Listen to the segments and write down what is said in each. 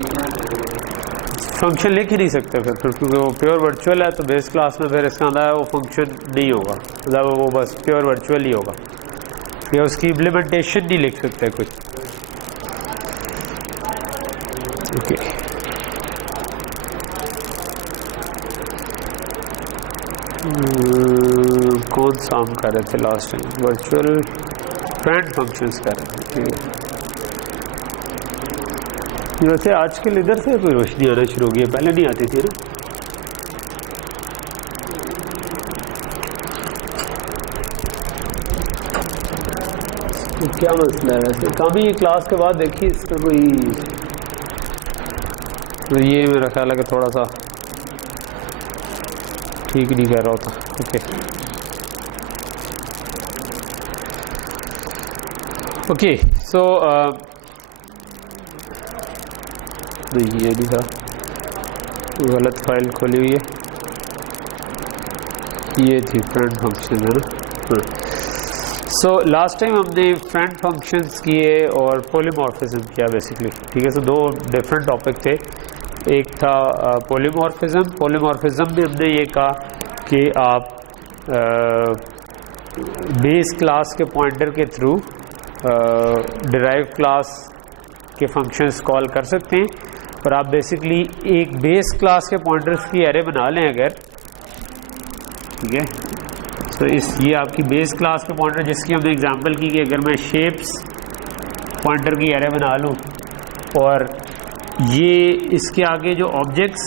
Function लिख ही नहीं सकते फिर क्योंकि वो प्योर वर्चुअल है, तो बेस क्लास में फिर इसका अंदर वो फंक्शन नहीं होगा, मतलब वो बस प्योर वर्चुअल ही होगा, या उसकी इम्प्लीमेंटेशन नहीं लिख सकते कुछ। ओके कौन सा हम कर रहे थे last time? Virtual friend functions कर रहे थे, ठीक है। वैसे आजकल इधर से कोई रोशनी आना शुरू हो गई है, पहले नहीं आती थी ना। तो क्या मसला है वैसे? कभी क्लास के बाद देखिए इसका कोई, तो ये मेरा ख्याल है कि थोड़ा सा ठीक नहीं कर रहा होता। ओके ओके सो नहीं ये नहीं था, गलत फाइल खोली हुई है, ये थी फ्रेंड फंक्शन है ना। सो लास्ट टाइम हमने फ्रेंड फंक्शंस किए और पॉलीमॉर्फिज्म किया बेसिकली, ठीक है। सो दो डिफरेंट टॉपिक थे, एक था पॉलीमॉर्फिज्म में हमने ये कहा कि आप बेस क्लास के पॉइंटर के थ्रू डिराइव क्लास के फंक्शंस कॉल कर सकते हैं, और आप बेसिकली एक बेस क्लास के पॉइंटर्स की एरे बना लें अगर, ठीक है। तो ये आपकी बेस क्लास के पॉइंटर, जिसकी हमने एग्जांपल की कि अगर मैं शेप्स पॉइंटर की एरे बना लूँ और ये इसके आगे जो ऑब्जेक्ट्स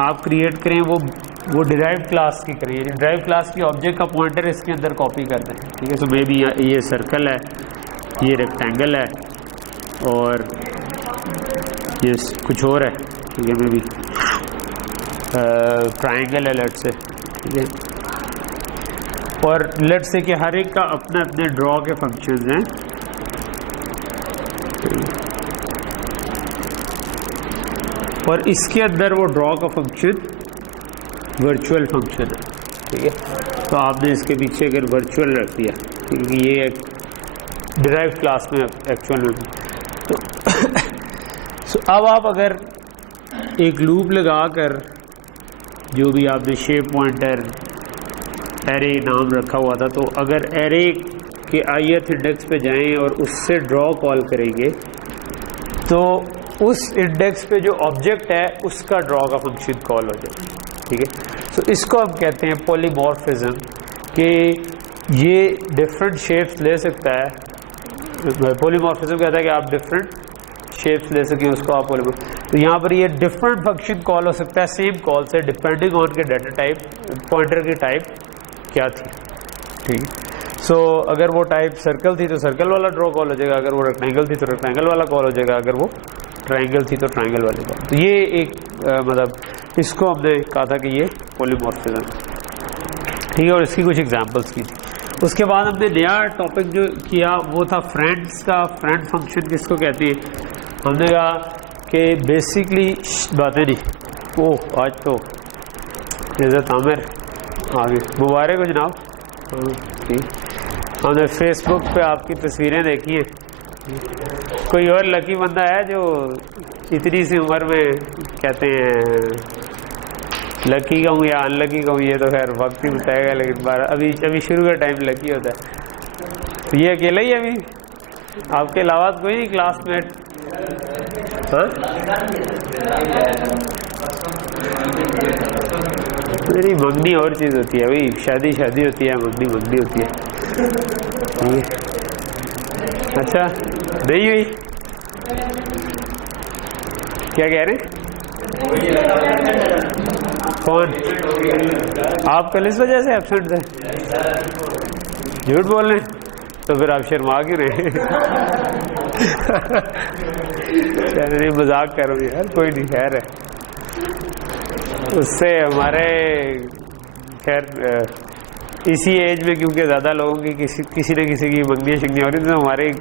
आप क्रिएट करें वो डिराइव क्लास की करें, यानी डिराइव क्लास की ऑब्जेक्ट का पॉइंटर इसके अंदर कॉपी कर दें, ठीक है। तो मे बी ये सर्कल है, ये रेक्टेंगल है और ये कुछ और है, ठीक है, मे बी ट्राइंगल है लेट से, ठीक है। और लेट से कि हर एक का अपने अपने ड्रॉ के फंक्शंस हैं, और इसके अंदर वो ड्रॉ का फंक्शन वर्चुअल फंक्शन है, ठीक है। तो आपने इसके पीछे अगर वर्चुअल रख दिया, क्योंकि ये एक डिराइव क्लास में एक्चुअल में, तो अब आप अगर एक लूप लगाकर जो भी आपने शेप पॉइंटर एरे नाम रखा हुआ था, तो अगर एरे के ith इंडेक्स पे जाएं और उससे ड्रॉ कॉल करेंगे तो उस इंडेक्स पे जो ऑब्जेक्ट है उसका ड्रॉ का फंक्शन कॉल हो जाए, ठीक है। तो इसको हम कहते हैं पॉलीमॉर्फिज्म, कि ये डिफरेंट शेप्स ले सकता है। पॉलीमॉर्फिज्म कहता है कि आप डिफरेंट शेप्स ले सकें, उसको आप तो यहाँ पर ये डिफरेंट फंक्शन कॉल हो सकता है सेम कॉल से, डिपेंडिंग ऑन के डाटा टाइप, पॉइंटर की टाइप क्या थी, ठीक। सो अगर वो टाइप सर्कल थी तो सर्कल वाला ड्रॉ कॉल हो जाएगा, अगर वो रेक्टेंगल थी तो रेक्टेंगल वाला कॉल हो जाएगा, अगर वो ट्रायंगल थी तो ट्रायंगल वाले कॉल। तो ये एक मतलब इसको हमने कहा था कि ये पॉलीमॉर्फिज्म, ठीक है, और इसकी कुछ एग्जांपल्स की थी। उसके बाद हमने नया टॉपिक जो किया वो था फ्रेंड्स का। फ्रेंड फंक्शन किसको कहते हैं? हमने कहा कि बेसिकली बातें नहीं, ओह आज तो इज़्ज़त आमिर आ गई, मुबारक हो जनाब। ठीक, हमने फेसबुक पे आपकी तस्वीरें देखी हैं। कोई और लकी बंदा है जो इतनी सी उम्र में कहते हैं लकी कहूँ या अनलकी कहूँ, ये तो खैर वक्त ही बताएगा, लेकिन अभी शुरू का टाइम लकी होता है। तो ये अकेला ही अभी, आपके अलावा कोई नहीं क्लासमेट? हाँ, मेरी मंगनी और चीज़ होती है भाई, शादी शादी होती है, मंगनी मंगनी होती है। अच्छा नहीं हुई, क्या कह रहे हैं? कौन? आप कल इस वजह से एब्सेंट थे? झूठ बोल रहे हैं? तो फिर आप शर्मा क्यों रहे? नहीं, मजाक करो यार, कोई नहीं, खैर है। उससे हमारे खैर इसी एज में क्योंकि ज़्यादा लोगों की किसी न किसी की मंगनी शंगनी हो रही थी, तो हमारे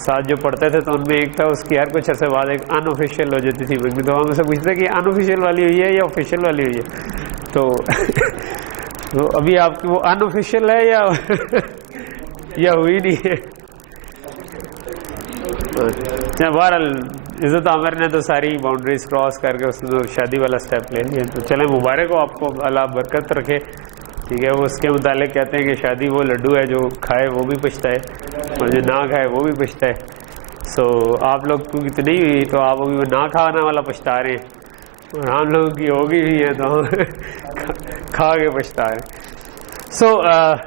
साथ जो पढ़ते थे तो उनमें एक था, उसकी हर कुछ अर्से बाद एक अनऑफिशियल हो जाती थी मंगनी। तो हम उसे पूछते कि अनऑफिशियल वाली हुई है या ऑफिशियल वाली हुई है? तो अभी आपकी वो अनऑफिशियल है या हुई नहीं है? बहरहाल इज़्ज़त आमिर ने तो सारी बाउंड्रीज क्रॉस करके उसने तो शादी वाला स्टेप ले लिया। तो चले मुबारक हो आपको, अल्लाह बरकत रखे। ठीक है, वो उसके मुतालिक कहते हैं कि शादी वो लड्डू है जो खाए वो भी पछताए और जो ना खाए वो भी पछताए। सो आप लोग को कितनी हुई तो आप अभी ना खाना वाला पछता रहे हैं, और हम लोगों की होगी भी है तो खा के पछता रहे हैं। सो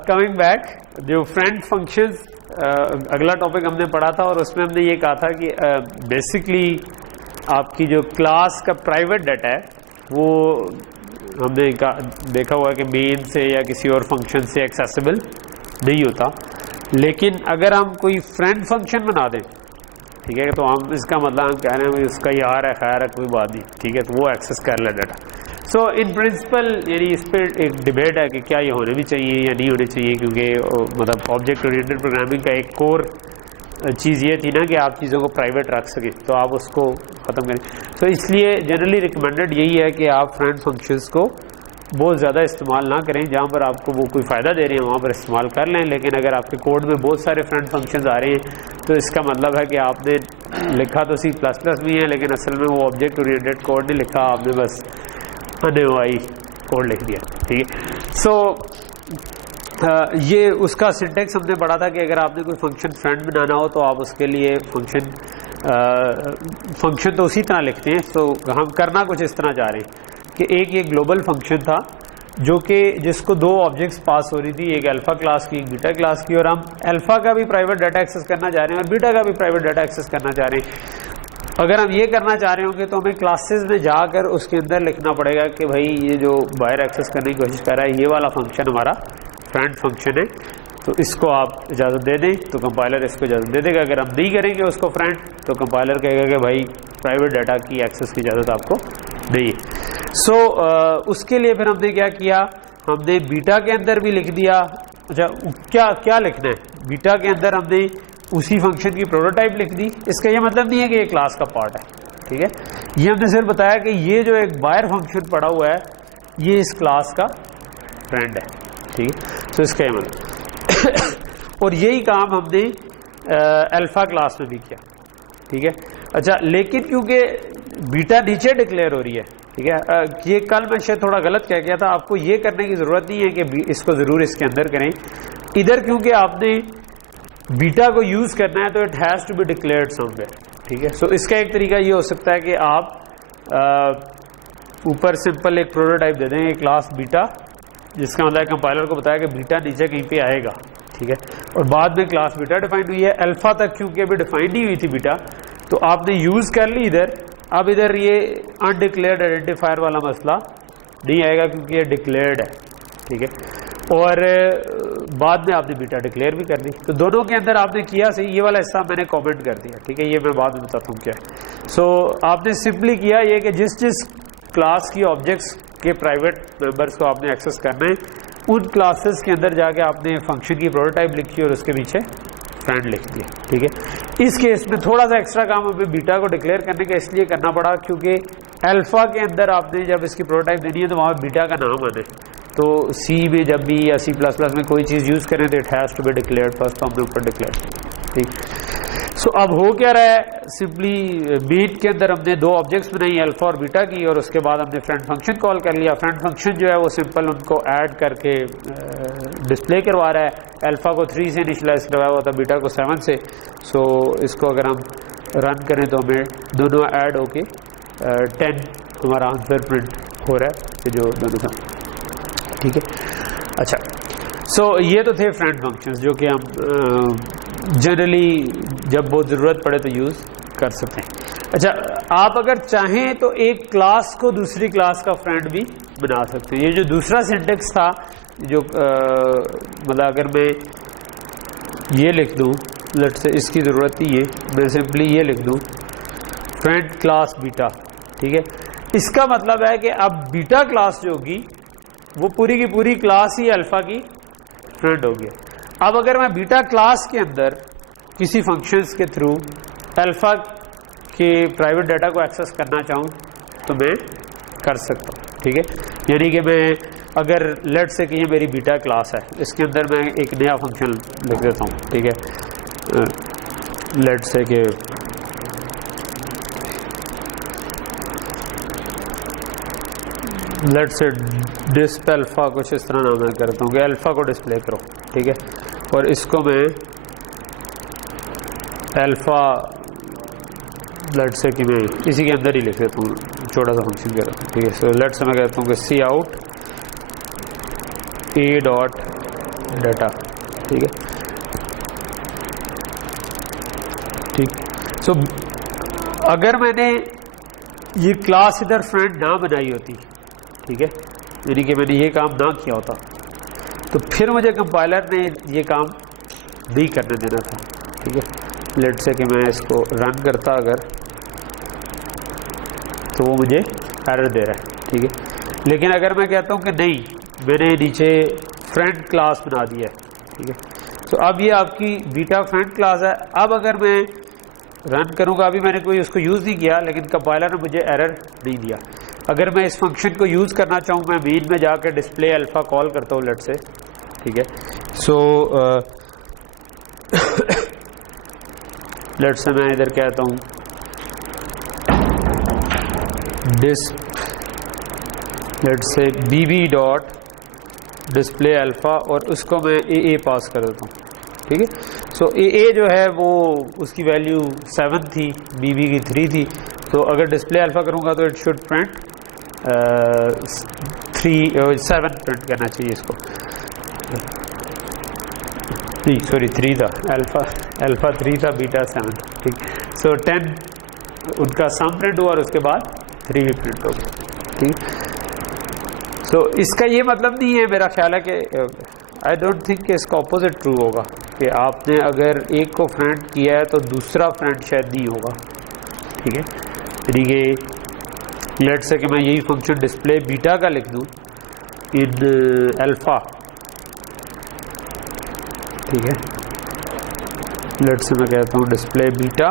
कमिंग बैक, जो फ्रेंड फंक्शंस अगला टॉपिक हमने पढ़ा था और उसमें हमने ये कहा था कि बेसिकली आपकी जो क्लास का प्राइवेट डाटा है वो हमने देखा हुआ है कि मेन से या किसी और फंक्शन से एक्सेसिबल नहीं होता। लेकिन अगर हम कोई फ्रेंड फंक्शन बना दें, ठीक है, तो हम इसका मतलब हम कह रहे हैं उसका यार है खैर है कोई बात नहीं, ठीक है, तो वो एक्सेस कर ले डाटा। सो इन प्रिंसिपल यानी इस पर एक डिबेट है कि क्या ये होने भी चाहिए या नहीं होने चाहिए, क्योंकि मतलब ऑब्जेक्ट ओरिएंटेड प्रोग्रामिंग का एक कोर चीज़ ये थी ना कि आप चीज़ों को प्राइवेट रख सकें, तो आप उसको ख़त्म करें। सो इसलिए जनरली रिकमेंडेड यही है कि आप फ्रेंड फंक्शंस को बहुत ज़्यादा इस्तेमाल ना करें। जहाँ पर आपको वो कोई फ़ायदा दे रहे हैं वहाँ पर इस्तेमाल कर लें, लेकिन अगर आपके कोड में बहुत सारे फ्रेंड फंक्शंस आ रहे हैं तो इसका मतलब है कि आपने लिखा तो C++ भी है, लेकिन असल में वो ऑब्जेक्ट ओरिएंटेड कोड नहीं लिखा, आपने बस अनवाई कोड लिख दिया। ठीक है, सो ये उसका सिंटेक्स हमने पढ़ा था कि अगर आपने कोई फंक्शन फ्रेंड बनाना हो तो आप उसके लिए फंक्शन तो उसी तरह लिखते हैं। तो हम करना कुछ इस तरह जा रहे हैं कि एक ये ग्लोबल फंक्शन था जो कि जिसको दो ऑब्जेक्ट्स पास हो रही थी, एक अल्फा क्लास की एक बीटा क्लास की, और हम अल्फा का भी प्राइवेट डाटा एक्सेस करना चाह रहे हैं और बीटा का भी प्राइवेट डाटा एक्सेस करना चाह रहे हैं। अगर हम ये करना चाह रहे होंगे तो हमें क्लासेस में जाकर उसके अंदर लिखना पड़ेगा कि भाई ये जो बाहर एक्सेस करने की कोशिश कर रहा है ये वाला फंक्शन हमारा फ्रेंड फंक्शन है, तो इसको आप इजाज़त दे दें, तो कंपाइलर इसको इजाज़त दे देगा। अगर हम नहीं करेंगे उसको फ्रेंड तो कंपाइलर कहेगा कि भाई प्राइवेट डाटा की एक्सेस की इजाज़त आपको नहीं है। सो उसके लिए फिर हमने क्या किया, हमने बीटा के अंदर भी लिख दिया। अच्छा, क्या क्या लिखना है बीटा के अंदर, हमने उसी फंक्शन की प्रोटोटाइप लिख दी। इसका ये मतलब नहीं है कि ये क्लास का पार्ट है, ठीक है, ये हमने सिर्फ बताया कि ये जो एक बायर फंक्शन पड़ा हुआ है ये इस क्लास का फ्रेंड है, ठीक है, तो इसका ये मतलब और यही काम हमने अल्फा क्लास में भी किया, ठीक है। अच्छा, लेकिन क्योंकि बीटा नीचे डिक्लेयर हो रही है, ठीक है, ये कल मैं शायद थोड़ा गलत कह गया था, आपको ये करने की ज़रूरत नहीं है कि इसको ज़रूर इसके अंदर करें इधर, क्योंकि आपने बीटा को यूज़ करना है तो it has to be declared somewhere, ठीक है। सो इसका एक तरीका ये हो सकता है कि आप ऊपर सिंपल एक प्रोटोटाइप दे दें क्लास बीटा, जिसका मतलब कंपाइलर को बताया कि बीटा नीचे कहीं पे आएगा, ठीक है, और बाद में क्लास बीटा डिफाइंड हुई है। अल्फा तक क्योंकि अभी डिफाइंड नहीं हुई थी बीटा, तो आपने यूज़ कर ली इधर। अब इधर ये अनडिक्लेयर्ड आइडेंटिफायर वाला मसला नहीं आएगा क्योंकि ये डिक्लेयर्ड है, ठीक है, और बाद में आपने बीटा डिक्लेयर भी कर दी। तो दोनों के अंदर आपने किया सही, ये वाला हिस्सा मैंने कमेंट कर दिया, ठीक है, ये मैं बाद में बताता हूँ क्या है। सो आपने सिंपली किया ये कि जिस जिस क्लास की ऑब्जेक्ट्स के प्राइवेट मेंबर्स को आपने एक्सेस करना है, उन क्लासेस के अंदर जाके आपने फंक्शन की प्रोटोटाइप लिखी और उसके पीछे फ्रेंड लिख दिया, ठीक है। इस केस में थोड़ा सा एक्स्ट्रा काम हमें बीटा को डिक्लेयर करने का इसलिए करना पड़ा क्योंकि अल्फा के अंदर आपने जब इसकी प्रोटोटाइप देनी है तो वहाँ बीटा का नाम आना है, तो सी में जब भी या C++ में कोई चीज़ यूज़ करें तो it has to be declared first, तो हमने ऊपर डिक्लेयर, ठीक। सो अब हो क्या रहा है, सिंपली मेन के अंदर हमने दो ऑब्जेक्ट्स बनाई अल्फा और बीटा की, और उसके बाद हमने फ्रेंड फंक्शन कॉल कर लिया। फ्रेंड फंक्शन जो है वो सिंपल उनको ऐड करके डिस्प्ले करवा रहा है। अल्फा को 3 से इनिशियलाइज करवाया हुआ था, बीटा को 7 से। सो इसको अगर हम रन करें तो हमें दोनों ऐड होके 10 हमारा आंसर प्रिंट हो रहा है, जो दोनों का, ठीक है। अच्छा, सो ये तो थे फ्रेंड फंक्शंस जो कि हम जनरली जब बहुत ज़रूरत पड़े तो यूज़ कर सकते हैं। अच्छा, आप अगर चाहें तो एक क्लास को दूसरी क्लास का फ्रेंड भी बना सकते हैं। ये जो दूसरा सिंटेक्स था, जो मतलब अगर मैं ये लिख दूँ, लेट्स से इसकी ज़रूरत नहीं है, मैं सिंपली ये लिख दूँ फ्रेंड क्लास बीटा, ठीक है। इसका मतलब है कि अब बीटा क्लास जो होगी वो पूरी की पूरी क्लास ही अल्फा की फ्रेंड होगी। अब अगर मैं बीटा क्लास के अंदर किसी फंक्शंस के थ्रू अल्फा के प्राइवेट डाटा को एक्सेस करना चाहूँ तो मैं कर सकता हूँ, ठीक है। यानी कि मैं अगर लेट से कि ये मेरी बीटा क्लास है, इसके अंदर मैं एक नया फंक्शन लिख देता हूँ, ठीक है, लेट से कि लेट्स से डिस्प्ले अल्फ़ा कुछ इस तरह नाम मैं करता हूँ कि अल्फ़ा को डिस्प्ले करो, ठीक है, और इसको मैं अल्फ़ा लेट्स से कि मैं इसी के अंदर ही लिख देता हूँ, छोटा सा फंक्शन कर रहा हूँ, ठीक है। सो लेट्स से मैं कहता हूँ कि सी आउट ए डॉट डाटा, ठीक है, ठीक। सो अगर मैंने ये क्लास इधर फ्रेंड ना बनाई होती, ठीक है, यानी कि मैंने ये काम ना किया होता, तो फिर मुझे कंपाइलर ने ये काम नहीं करने देना था, ठीक है। लेट्स से कि मैं इसको रन करता अगर, तो वो मुझे एरर दे रहा है, ठीक है। लेकिन अगर मैं कहता हूँ कि नहीं, मैंने नीचे फ्रेंड क्लास बना दिया है, ठीक है, तो अब ये आपकी बीटा फ्रेंड क्लास है। अब अगर मैं रन करूँगा, अभी मैंने कोई उसको यूज़ नहीं किया, लेकिन कंपाइलर ने मुझे एरर नहीं दिया। अगर मैं इस फंक्शन को यूज़ करना चाहूँ, मैं मेन में जाकर डिस्प्ले अल्फ़ा कॉल करता हूँ लेट्स से, ठीक है। सो लेट्स से मैं इधर कहता हूँ let's say bb dot display alpha, और उसको मैं ए पास कर देता हूँ, ठीक है। सो ए जो है वो उसकी वैल्यू 7 थी, bb की 3 थी, तो अगर डिस्प्ले अल्फ़ा करूँगा तो इट शुड प्रिंट 7 प्रिंट करना चाहिए इसको, नहीं सॉरी 3 था, अल्फ़ा 3 था, बीटा 7, ठीक। सो 10 उनका सम प्रिंट हुआ और उसके बाद 3 भी प्रिंट हो गया, ठीक। सो इसका ये मतलब नहीं है, मेरा ख्याल है कि आई डोंट थिंक कि इसका ऑपोजिट ट्रू होगा कि आपने अगर एक को फ्रेंड किया है तो दूसरा फ्रेंड शायद नहीं होगा, ठीक है। यानी कि लेट्स से कि मैं यही फंक्शन डिस्प्ले बीटा का लिख दूँ इन अल्फ़ा, ठीक है। लेट्स से मैं कहता हूँ डिस्प्ले बीटा,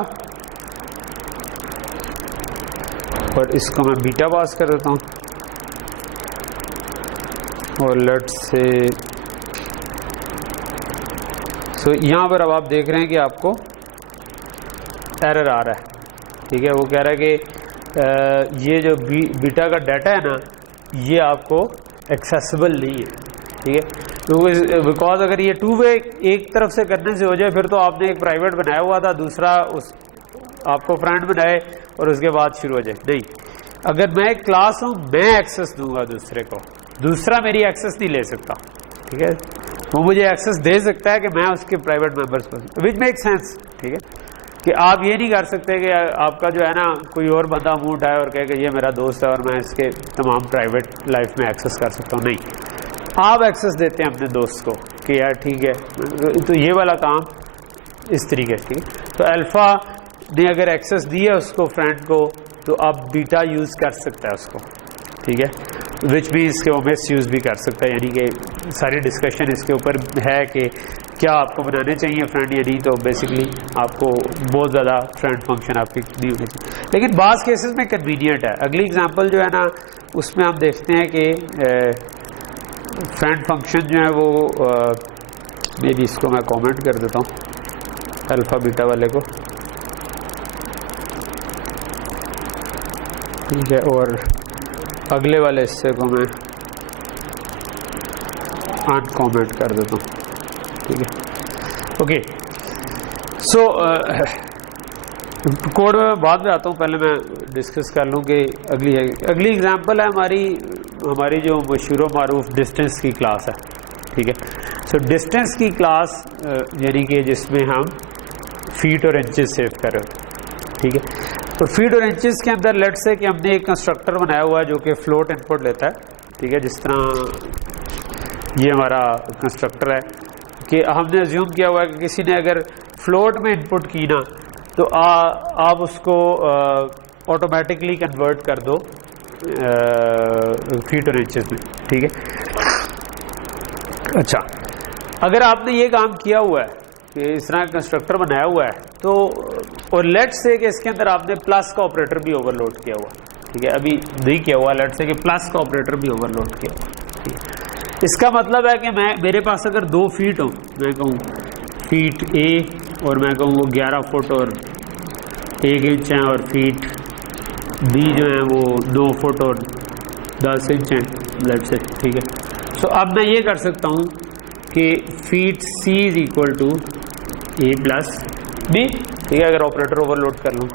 और इसको मैं बीटा पास कर देता हूँ, और लेट्स से सो यहाँ पर अब आप देख रहे हैं कि आपको एरर आ रहा है, ठीक है। वो कह रहा है कि ये जो बीटा का डाटा है ना, ये आपको एक्सेसिबल नहीं है, ठीक है। तो बिकॉज अगर ये टू वे एक तरफ से करने से हो जाए, फिर तो आपने एक प्राइवेट बनाया हुआ था, दूसरा उस आपको फ्रेंड बनाए और उसके बाद शुरू हो जाए, नहीं। अगर मैं एक क्लास हूँ, मैं एक्सेस दूंगा दूसरे को, दूसरा मेरी एक्सेस नहीं ले सकता, ठीक है। वो मुझे एक्सेस दे सकता है कि मैं उसके प्राइवेट मेंबर्स को, विच मेक सेंस, ठीक है, कि आप ये नहीं कर सकते कि आपका जो है ना कोई और बंदा मुंह उठाए और कहे कि ये मेरा दोस्त है और मैं इसके तमाम प्राइवेट लाइफ में एक्सेस कर सकता हूँ, नहीं। आप एक्सेस देते हैं अपने दोस्त को कि यार ठीक है, तो ये वाला काम इस तरीके से, ठीक है। तो अल्फ़ा ने अगर एक्सेस दी है उसको फ्रेंड को, तो आप बीटा यूज़ कर सकता है उसको, ठीक है, विच भी इसके वो मिस यूज़ भी कर सकता है। यानी कि सारी डिस्कशन इसके ऊपर है कि क्या आपको बनाने चाहिए फ्रेंड या नहीं, तो बेसिकली आपको बहुत ज़्यादा फ्रेंड फंक्शन आपकी नहीं होनी चाहिए, लेकिन बाज़ केसेस में कन्वीनियंट है। अगली एग्जांपल जो है ना, उसमें हम देखते हैं कि फ्रेंड फंक्शन जो है वो मेरी इसको मैं कमेंट कर देता हूँ अल्फ़ा बीटा वाले को, ठीक है, और अगले वाले हिस्से को मैं अनकमेंट कर देता हूँ, ठीक है। ओके, सो कोड में बाद में आता हूँ, पहले मैं डिस्कस कर लूँ कि अगली एग्जांपल है हमारी जो मशहूर मारूफ डिस्टेंस की क्लास है, ठीक है। सो डिस्टेंस की क्लास यानी कि जिसमें हम फीट और इंचेस सेव कर रहे हो, ठीक है। तो फीट और इंचेस के अंदर लेट्स से कि हमने एक कंस्ट्रक्टर बनाया हुआ है जो कि फ्लोट इनपुट लेता है, ठीक है। जिस तरह ये हमारा कंस्ट्रक्टर है कि हमने अज्यूम किया हुआ है कि किसी ने अगर फ्लोट में इनपुट की ना, तो आप उसको ऑटोमेटिकली कन्वर्ट कर दो फीट और इंचेस में, ठीक है। अच्छा, अगर आपने ये काम किया हुआ है कि इस तरह कंस्ट्रक्टर बनाया हुआ है, तो और लेट्स से कि इसके अंदर आपने प्लस का ऑपरेटर भी ओवरलोड किया हुआ, ठीक है, अभी नहीं किया हुआ, लेट्स से कि प्लस का ऑपरेटर भी ओवरलोड किया हुआ, ठीक है। इसका मतलब है कि मेरे पास अगर 2 फीट हो, मैं कहूँ फीट ए और मैं कहूँ वो 11 फुट और 1 इंच हैं, और फीट बी जो है वो 2 फुट और 10 इंच एंड लेट्स से, ठीक है। सो अब मैं ये कर सकता हूँ कि feet C is equal to A plus B, ठीक है, अगर ऑपरेटर ओवरलोड कर लूँ,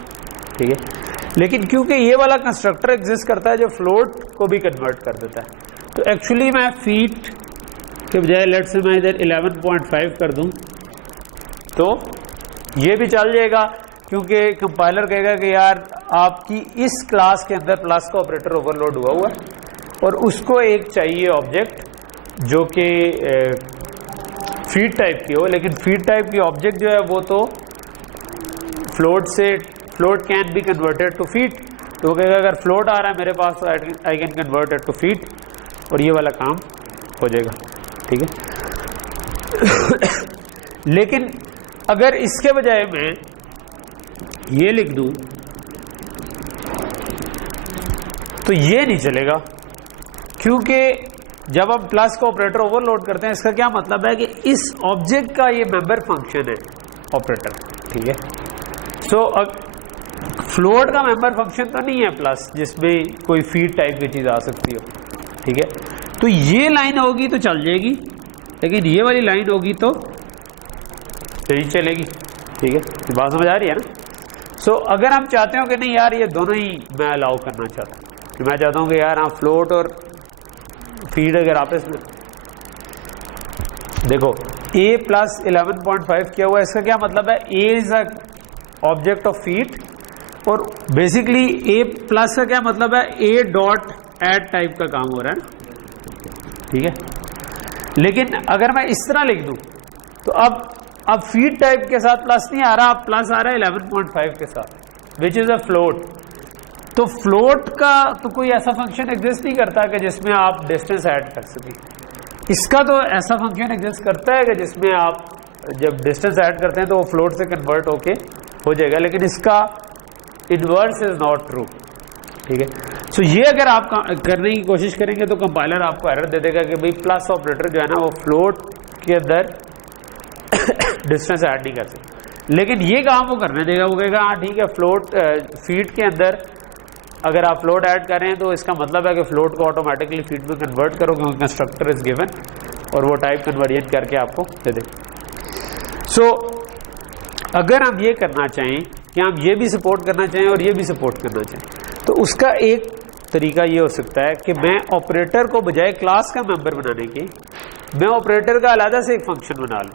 ठीक है। लेकिन क्योंकि ये वाला कंस्ट्रक्टर एग्जिस्ट करता है जो फ्लोट को भी कन्वर्ट कर देता है, तो एक्चुअली मैं फीट के बजाय लेट्स से मैं इधर 11.5 कर दूं तो ये भी चल जाएगा, क्योंकि कंपाइलर कहेगा कि यार आपकी इस क्लास के अंदर प्लस का ऑपरेटर ओवरलोड हुआ है और उसको एक चाहिए ऑब्जेक्ट जो कि फीड टाइप की हो, लेकिन फीड टाइप की ऑब्जेक्ट जो है वो तो float can be converted to feet, तो कहेगा अगर फ्लोट आ रहा है मेरे पास तो I can convert it to feet और ये वाला काम हो जाएगा, ठीक है। लेकिन अगर इसके बजाय मैं ये लिख दूं तो ये नहीं चलेगा, क्योंकि जब हम प्लस का ऑपरेटर ओवरलोड करते हैं इसका क्या मतलब है कि इस ऑब्जेक्ट का ये मेंबर फंक्शन है ऑपरेटर, ठीक है। सो फ्लोट का मेंबर फंक्शन तो नहीं है प्लस जिसमें कोई फीड टाइप की चीज आ सकती हो, ठीक है। तो ये लाइन होगी तो चल जाएगी, लेकिन ये वाली लाइन होगी तो नहीं चलेगी, ठीक है। बात समझ आ रही है ना। सो अगर हम चाहते हो कि नहीं यार ये दोनों ही मैं अलाउ करना चाहता हूँ, कि मैं चाहता हूँ कि यार हाँ फ्लोट और फीड अगर आपस में देखो a प्लस 11.5 किया हुआ है, इसका क्या मतलब है, a is a object of feed और बेसिकली a प्लस का क्या मतलब है, a डॉट एड टाइप का काम हो रहा है, ठीक है। लेकिन अगर मैं इस तरह लिख दूं तो अब फीड टाइप के साथ प्लस नहीं आ रहा, अब प्लस आ रहा है 11.5 के साथ, विच इज अ फ्लोट। तो फ्लोट का तो कोई ऐसा फंक्शन एग्जिस्ट नहीं करता कि जिसमें आप डिस्टेंस ऐड कर सकें। इसका तो ऐसा फंक्शन एग्जिस्ट करता है कि जिसमें आप जब डिस्टेंस ऐड करते हैं तो वो फ्लोट से कन्वर्ट होके हो जाएगा, लेकिन इसका इनवर्स इज नॉट ट्रू, ठीक है। सो ये अगर आप करने की कोशिश करेंगे तो कंपाइलर आपको एरर दे देगा कि भाई प्लस ऑपरेटर जो है ना वो फ्लोट के अंदर डिस्टेंस ऐड नहीं कर सकते, लेकिन ये काम वो करने देगा, वो कहेगा हाँ ठीक है फ्लोट फीड के अंदर अगर आप फ्लोट ऐड कर रहे हैं तो इसका मतलब है कि फ्लोट को ऑटोमेटिकली फीड में कन्वर्ट करो, क्योंकि कंस्ट्रक्टर इज गिवन और वो टाइप कन्वर्जन करके आपको दे दे। सो अगर हम ये करना चाहें कि हम ये भी सपोर्ट करना चाहें और ये भी सपोर्ट करना चाहें तो उसका एक तरीका ये हो सकता है कि मैं ऑपरेटर को बजाय क्लास का मेंबर बनाने के मैं ऑपरेटर का अलग से एक फंक्शन बना लूँ,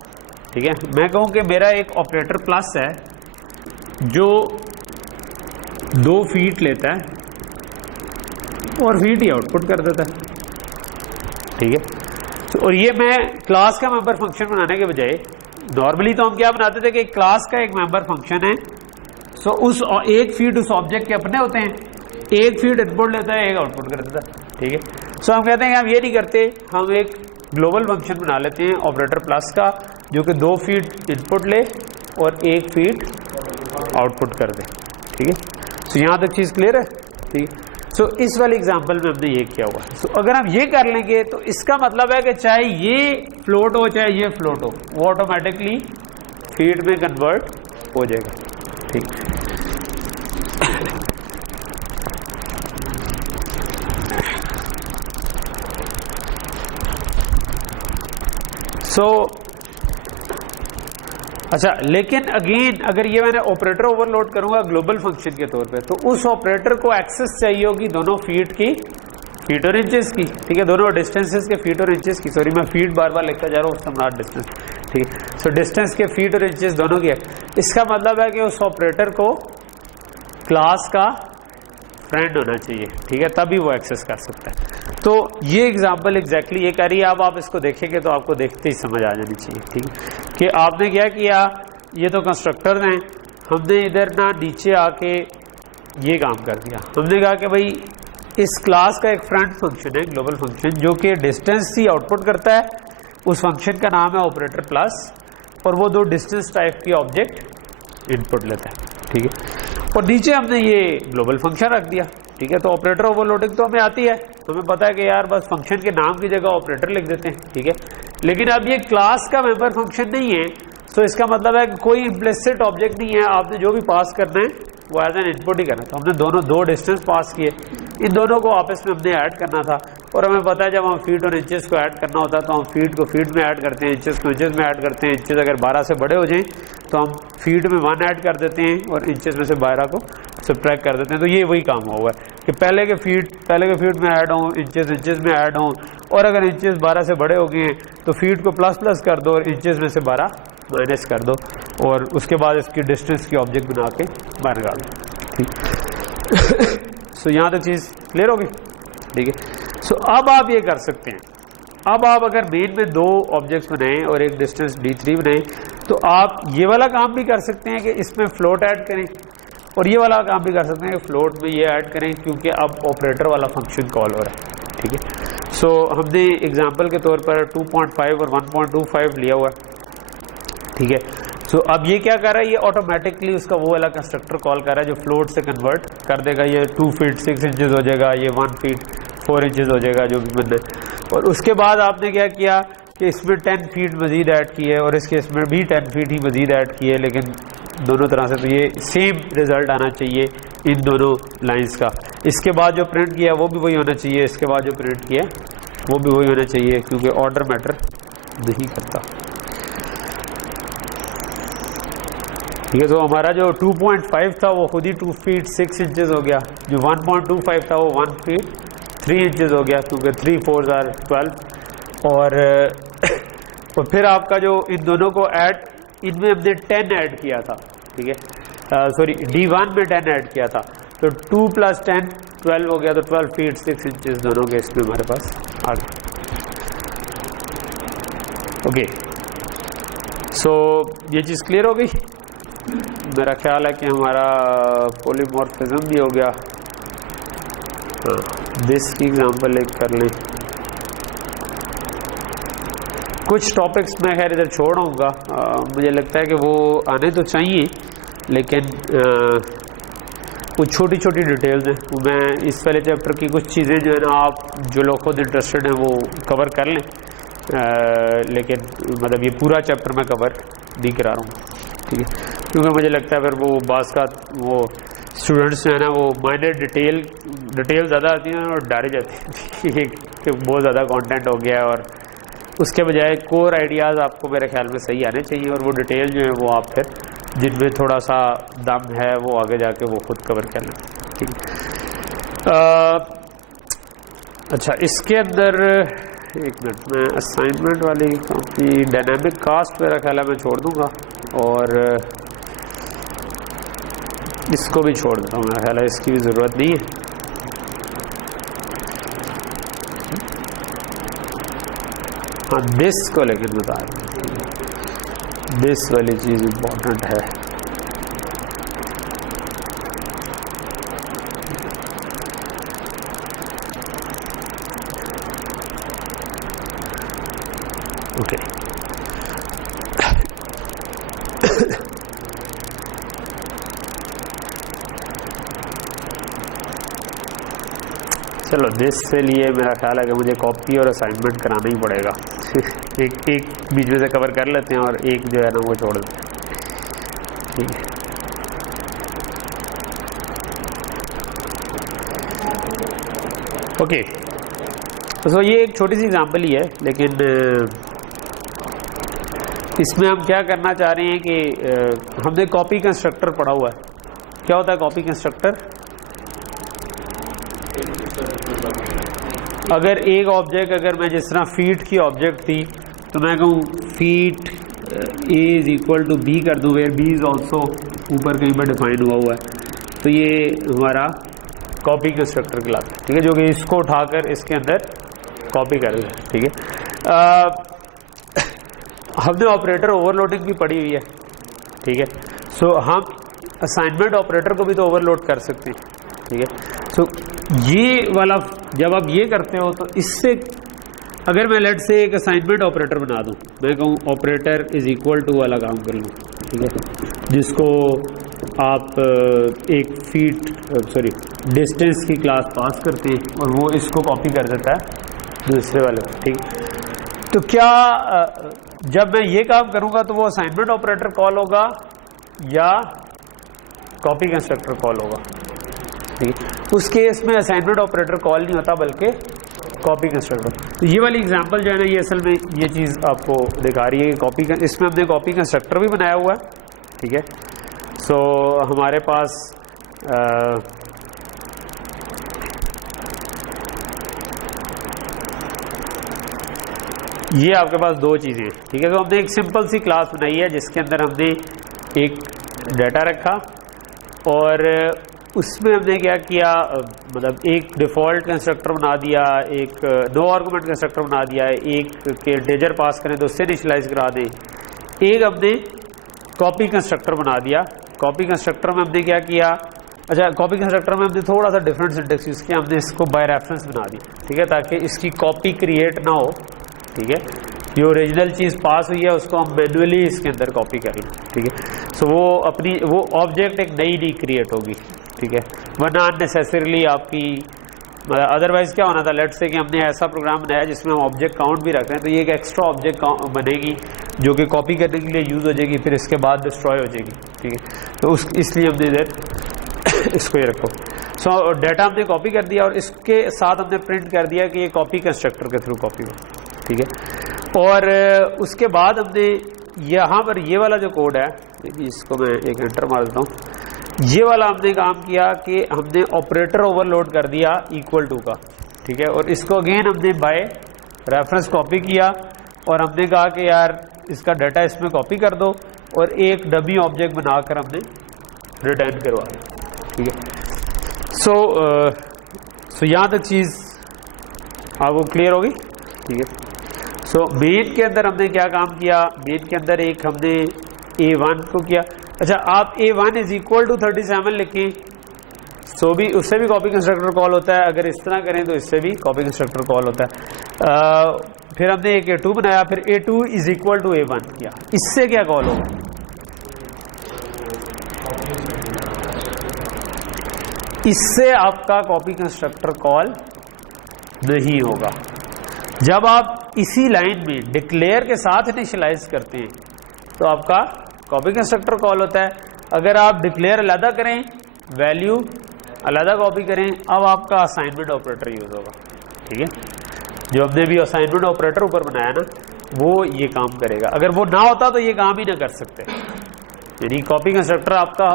ठीक है। मैं कहूँ कि मेरा एक ऑपरेटर प्लस है जो 2 फीट लेता है और फीट ही आउटपुट कर देता है, ठीक है। और ये मैं क्लास का मेंबर फंक्शन बनाने के बजाय नॉर्मली तो हम क्या बनाते थे कि क्लास का एक मेंबर फंक्शन है, सो उस एक फीड उस ऑब्जेक्ट के अपने होते हैं, एक फीड इनपुट लेता है एक आउटपुट कर देता है, ठीक है। सो हम कहते हैं कि हम ये नहीं करते, हम एक ग्लोबल फंक्शन बना लेते हैं ऑपरेटर प्लस का जो कि 2 फीड इनपुट ले और 1 फीड आउटपुट कर दे, ठीक है। सो यहाँ तक चीज़ क्लियर है, ठीक है। सो इस वाले एग्जांपल में हमने ये किया हुआ है। सो अगर हम ये कर लेंगे तो इसका मतलब है कि चाहे ये फ्लोट हो चाहे ये फ्लोट हो वो ऑटोमेटिकली फीड में कन्वर्ट हो जाएगा, ठीक। सो अच्छा, लेकिन अगेन अगर ये मैंने ऑपरेटर ओवरलोड करूंगा ग्लोबल फंक्शन के तौर पे तो उस ऑपरेटर को एक्सेस चाहिए होगी दोनों फीट की, फीट और इंचेस की, ठीक है, दोनों डिस्टेंसेस के फीट और इंचेस की। सॉरी मैं फीट बार बार लिखता जा रहा हूँ, सम्राट डिस्टेंस, ठीक है। सो डिस्टेंस के फीट और इंचेस दोनों की है। इसका मतलब है कि उस ऑपरेटर को क्लास का फ्रेंड होना चाहिए, ठीक है, तभी वो एक्सेस कर सकता है। तो ये एग्जांपल एग्जैक्टली ये करी है। अब आप इसको देखेंगे तो आपको देखते ही समझ आ जानी चाहिए, ठीक है, कि आपने क्या किया, ये तो कंस्ट्रक्टर हैं, हमने इधर ना नीचे आके ये काम कर दिया। हमने कहा कि भाई इस क्लास का एक फ्रेंड फंक्शन है ग्लोबल फंक्शन जो कि डिस्टेंस ही आउटपुट करता है, उस फंक्शन का नाम है ऑपरेटर प्लस और वो 2 डिस्टेंस टाइप की ऑब्जेक्ट इनपुट लेता है, ठीक है। और नीचे हमने ये ग्लोबल फंक्शन रख दिया, ठीक है। तो ऑपरेटर ओवरलोडिंग तो हमें आती है, हमें पता है कि यार बस फंक्शन के नाम की जगह ऑपरेटर लिख देते हैं, ठीक है। लेकिन अब ये क्लास का मेंबर फंक्शन नहीं है, तो इसका मतलब है कि कोई इम्प्लिसिट ऑब्जेक्ट नहीं है, आपने जो भी पास करना है वो एज एन इनपुट ही करना है। तो हमने दोनों 2 डिस्टेंस पास किए, इन दोनों को आपस में हमने ऐड करना था। और हमें पता है जब हम फीट और इंचेस को ऐड करना होता है तो हम फीट को फीट में ऐड करते हैं, इंचेस को इंचेस में ऐड करते हैं। इंचेस अगर 12 से बड़े हो जाएं तो हम फीट में 1 ऐड कर देते हैं और इंचेस में से 12 को सब्ट्रैक्ट कर देते हैं। तो ये वही काम हुआ है कि पहले के फीट में ऐड हों, इंचेस में ऐड हों, और अगर इंचेस 12 से बड़े हो गए हैं तो फीट को प्लस कर दो और इंचेस में से 12 माइनस कर दो, और उसके बाद इसकी डिस्टेंस की ऑब्जेक्ट बना के बाहर निकाल दो। ठीक सो यहाँ तक चीज़ क्लियर होगी। ठीक है, सो अब आप ये कर सकते हैं, अब आप अगर मेन में 2 ऑब्जेक्ट्स बनाएं और एक डिस्टेंस d3 बनाएं तो आप ये वाला काम भी कर सकते हैं कि इसमें फ्लोट ऐड करें, और ये वाला काम भी कर सकते हैं कि फ्लोट में ये ऐड करें, क्योंकि अब ऑपरेटर वाला फंक्शन कॉल हो रहा है। ठीक है, सो हमने एग्जांपल के तौर पर 2.5 और 1.25 लिया हुआ है। ठीक है, सो अब ये क्या कर रहा है, ये ऑटोमेटिकली उसका वो वाला कंस्ट्रक्टर कॉल कर रहा है जो फ्लोट से कन्वर्ट कर देगा। ये 2 फीट 6 इंचेस हो जाएगा, ये 1 फीट 4 इंचेस हो जाएगा जो भी बनना है। और उसके बाद आपने क्या किया कि इसमें 10 फीट मजीद ऐड की है और इसके इसमें भी 10 फीट ही मजीद ऐड की है, लेकिन दोनों तरह से तो ये सेम रिजल्ट आना चाहिए इन दोनों लाइंस का। इसके बाद जो प्रिंट किया वो भी वही होना चाहिए, इसके बाद जो प्रिंट किया वो भी वही होना चाहिए, क्योंकि ऑर्डर मैटर नहीं करता। ठीक है, तो हमारा जो 2.5 था वो खुद ही 2 फीट 6 इंचेस हो गया, जो 1.25 था वो 1 फीट 3 इंचेस हो गया, क्योंकि 3 4 आर 12। और फिर आपका जो इन दोनों को ऐड, इनमें हमने 10 ऐड किया था। ठीक है, सॉरी D1 में 10 ऐड किया था, तो 2 + 10 12 हो गया, तो 12 फीट 6 इंचेस दोनों के इसमें हमारे पास आ गए। ओके, सो ये चीज़ क्लियर हो गई। मेरा ख्याल है कि हमारा पॉलीमॉर्फिज्म भी हो गया। दिस की एग्जांपल एक कर लें। कुछ टॉपिक्स मैं खैर इधर छोड़ आऊँगा, मुझे लगता है कि वो आने तो चाहिए, लेकिन कुछ छोटी छोटी डिटेल्स हैं, मैं इस वाले चैप्टर की कुछ चीज़ें जो है ना, आप जो लोग खुद इंटरेस्टेड हैं वो कवर कर लें, लेकिन मतलब ये पूरा चैप्टर मैं कवर नहीं करा रहा हूँ। ठीक है, क्योंकि मुझे लगता है फिर वो बास का वो स्टूडेंट्स जो है ना वो माइनर डिटेल ज़्यादा आती हैं और डरे जाते हैं कि बहुत ज़्यादा कंटेंट हो गया है, और उसके बजाय कोर आइडियाज़ आपको मेरे ख्याल में सही आने चाहिए, और वो डिटेल जो है वो आप फिर जिनमें थोड़ा सा दम है वो आगे जाके वो खुद कवर कर लें। ठीक है, अच्छा इसके अंदर एक मिनट में असाइनमेंट वाली काफ़ी डायनामिक कास्ट मेरा ख्याल है मैं छोड़ दूंगा, और इसको भी छोड़ देता हूँ, मेरा ख्याल है इसकी भी ज़रूरत नहीं है। हाँ, दिस को लेकिन बता रहा, दिस वाली चीज़ इम्पोर्टेंट है। ओके, चलो दिस से लिए मेरा ख्याल है कि मुझे कॉपी और असाइनमेंट कराना ही पड़ेगा। एक बीच में से कवर कर लेते हैं और एक जो है ना वो छोड़ देते हैं। ठीक है, ओके, तो ये एक छोटी सी एग्जांपल ही है, लेकिन इसमें हम क्या करना चाह रहे हैं कि हमने कॉपी कंस्ट्रक्टर पढ़ा हुआ है। क्या होता है कॉपी कंस्ट्रक्टर? अगर एक ऑब्जेक्ट, अगर मैं जिस तरह फीट की ऑब्जेक्ट थी तो मैं कहूँ feet A is equal to B कर दूँ, वेयर B इज ऑल्सो ऊपर कहीं पर डिफाइन हुआ है, तो ये हमारा कॉपी कंस्ट्रक्टर कहलाता है। ठीक है, जो कि इसको उठाकर इसके अंदर कॉपी कर दें। ठीक है, हमने ऑपरेटर ओवरलोडिंग भी पढ़ी हुई है। ठीक है, सो हम असाइनमेंट ऑपरेटर को भी तो ओवरलोड कर सकते हैं। ठीक है, सो ये वाला जब आप ये करते हो तो इससे अगर मैं लेट से एक असाइनमेंट ऑपरेटर बना दूं, मैं कहूँ ऑपरेटर इज इक्वल टू वाला काम कर लूँ। ठीक है, जिसको आप एक फीट सॉरी डिस्टेंस की क्लास पास करते हैं और वो इसको कॉपी कर देता है दूसरे वाले को। ठीक, तो क्या जब मैं ये काम करूँगा तो वो असाइनमेंट ऑपरेटर कॉल होगा या कॉपी कंस्ट्रक्टर कॉल होगा? ठीक है, उस केस में असाइनमेंट ऑपरेटर कॉल नहीं होता बल्कि कॉपी कंस्ट्रक्टर। तो ये वाली एग्जांपल जो है ना, ये असल में ये चीज़ आपको दिखा रही है कि कॉपी, इसमें हमने कॉपी कंस्ट्रक्टर भी बनाया हुआ है, ठीक है। सो हमारे पास ये आपके पास दो चीज़ें, ठीक है। तो हमने एक सिंपल सी क्लास बनाई है जिसके अंदर हमने एक डाटा रखा और उसमें हमने क्या किया, मतलब एक डिफ़ॉल्ट कंस्ट्रक्टर बना दिया, एक नो आर्गुमेंट कंस्ट्रक्टर बना दिया, एक के इंटीजर पास करें तो उससे इनिशियलाइज करा दें, एक हमने कॉपी कंस्ट्रक्टर बना दिया। कॉपी कंस्ट्रक्टर में हमने क्या किया, अच्छा कॉपी कंस्ट्रक्टर में हमने थोड़ा सा डिफरेंट सिंटेक्स यूज़ किया, हमने इसको बाय रेफरेंस बना दिया, ठीक है, ताकि इसकी कॉपी क्रिएट ना हो, ठीक है। जो ओरिजिनल चीज़ पास हुई है उसको हम मैन्युअली इसके अंदर कॉपी कर लें, ठीक है। सो वो ऑब्जेक्ट एक नई क्रिएट होगी, ठीक है, वरना अननेसेसरीली आपकी, अदरवाइज क्या होना था, लेट्स से कि हमने ऐसा प्रोग्राम बनाया जिसमें हम ऑब्जेक्ट काउंट भी रख रहे हैं, तो ये एक एक्स्ट्रा ऑब्जेक्ट बनेगी जो कि कॉपी करने के लिए यूज़ हो जाएगी, फिर इसके बाद डिस्ट्रॉय हो जाएगी, ठीक है। तो इसलिए हमने इधर इसको ये रखो। सो डाटा हमने कॉपी कर दिया और इसके साथ हमने प्रिंट कर दिया कि ये कॉपी कंस्ट्रक्टर के थ्रू कॉपी हो, ठीक है। और उसके बाद हमने यहाँ पर ये वाला जो कोड है, इसको मैं एक एंटर मार देता हूँ, ये वाला हमने काम किया कि हमने ऑपरेटर ओवरलोड कर दिया इक्वल टू का, ठीक है। और इसको अगेन हमने बाय रेफरेंस कॉपी किया और हमने कहा कि यार इसका डाटा इसमें कॉपी कर दो और एक डमी ऑब्जेक्ट बनाकर हमने रिटर्न करवा दिया, ठीक है। सो यहाँ तक चीज़ आपको क्लियर होगी, ठीक है। सो मेन के अंदर हमने क्या काम किया, मेन के अंदर एक हमने A1 को किया, अच्छा आप A1 इज इक्वल टू 37 लिखें, सो भी उससे भी कॉपी कंस्ट्रक्टर कॉल होता है, अगर इस तरह करें तो इससे भी कॉपी कंस्ट्रक्टर कॉल होता है। फिर हमने एक A2 बनाया, फिर A2 is equal to A1 किया, इससे क्या कॉल होगा, इससे आपका कॉपी कंस्ट्रक्टर कॉल नहीं होगा। जब आप इसी लाइन में डिक्लेयर के साथ इनिशियलाइज करते हैं तो आपका कॉपी कंस्ट्रक्टर कॉल होता है। अगर आप डिक्लेयर अलग करें, वैल्यू अलग कॉपी करें, अब आपका असाइनमेंट ऑपरेटर यूज होगा, ठीक है। जो हमने भी असाइनमेंट ऑपरेटर ऊपर बनाया ना, वो ये काम करेगा। अगर वो ना होता तो ये काम ही ना कर सकते, यानी कॉपी कंस्ट्रक्टर आपका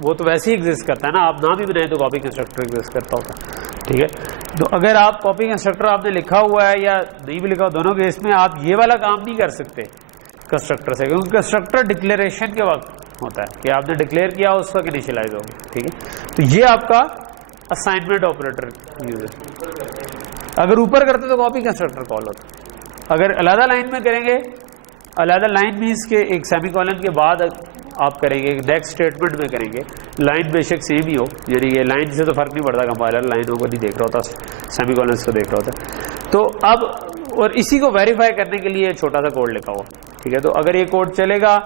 वो तो वैसे ही एग्जिस्ट करता है ना, आप ना भी बनाए तो कॉपी कंस्ट्रक्टर एग्जिस्ट करता होता है, ठीक है। तो अगर आप कॉपी कंस्ट्रक्टर आपने लिखा हुआ है या नहीं भी लिखा हो, दोनों केस में आप ये वाला काम नहीं कर सकते कंस्ट्रक्टर से, क्योंकि कंस्ट्रक्टर डिक्लेरेशन के वक्त होता है कि आपने डिक्लेयर किया उस वक्त इनिशियलाइज होगा, ठीक है। तो ये आपका असाइनमेंट ऑपरेटर यूज है। अगर ऊपर करते तो कॉपी कंस्ट्रक्टर कॉल होता, अगर अलग लाइन में करेंगे, अलग लाइन मीन्स के एक सेमीकोलन के बाद आप करेंगे, नेक्स्ट स्टेटमेंट में करेंगे, लाइन बेशक सेम ही हो, यानी ये लाइन से तो फर्क नहीं पड़ता, कंपाइलर लाइनों को नहीं देख रहा होता, सेमीकोलंस को देख रहा होता। तो अब और इसी को वेरीफाई करने के लिए छोटा सा कोड लिखा हुआ, ठीक है। तो अगर ये कोड चलेगा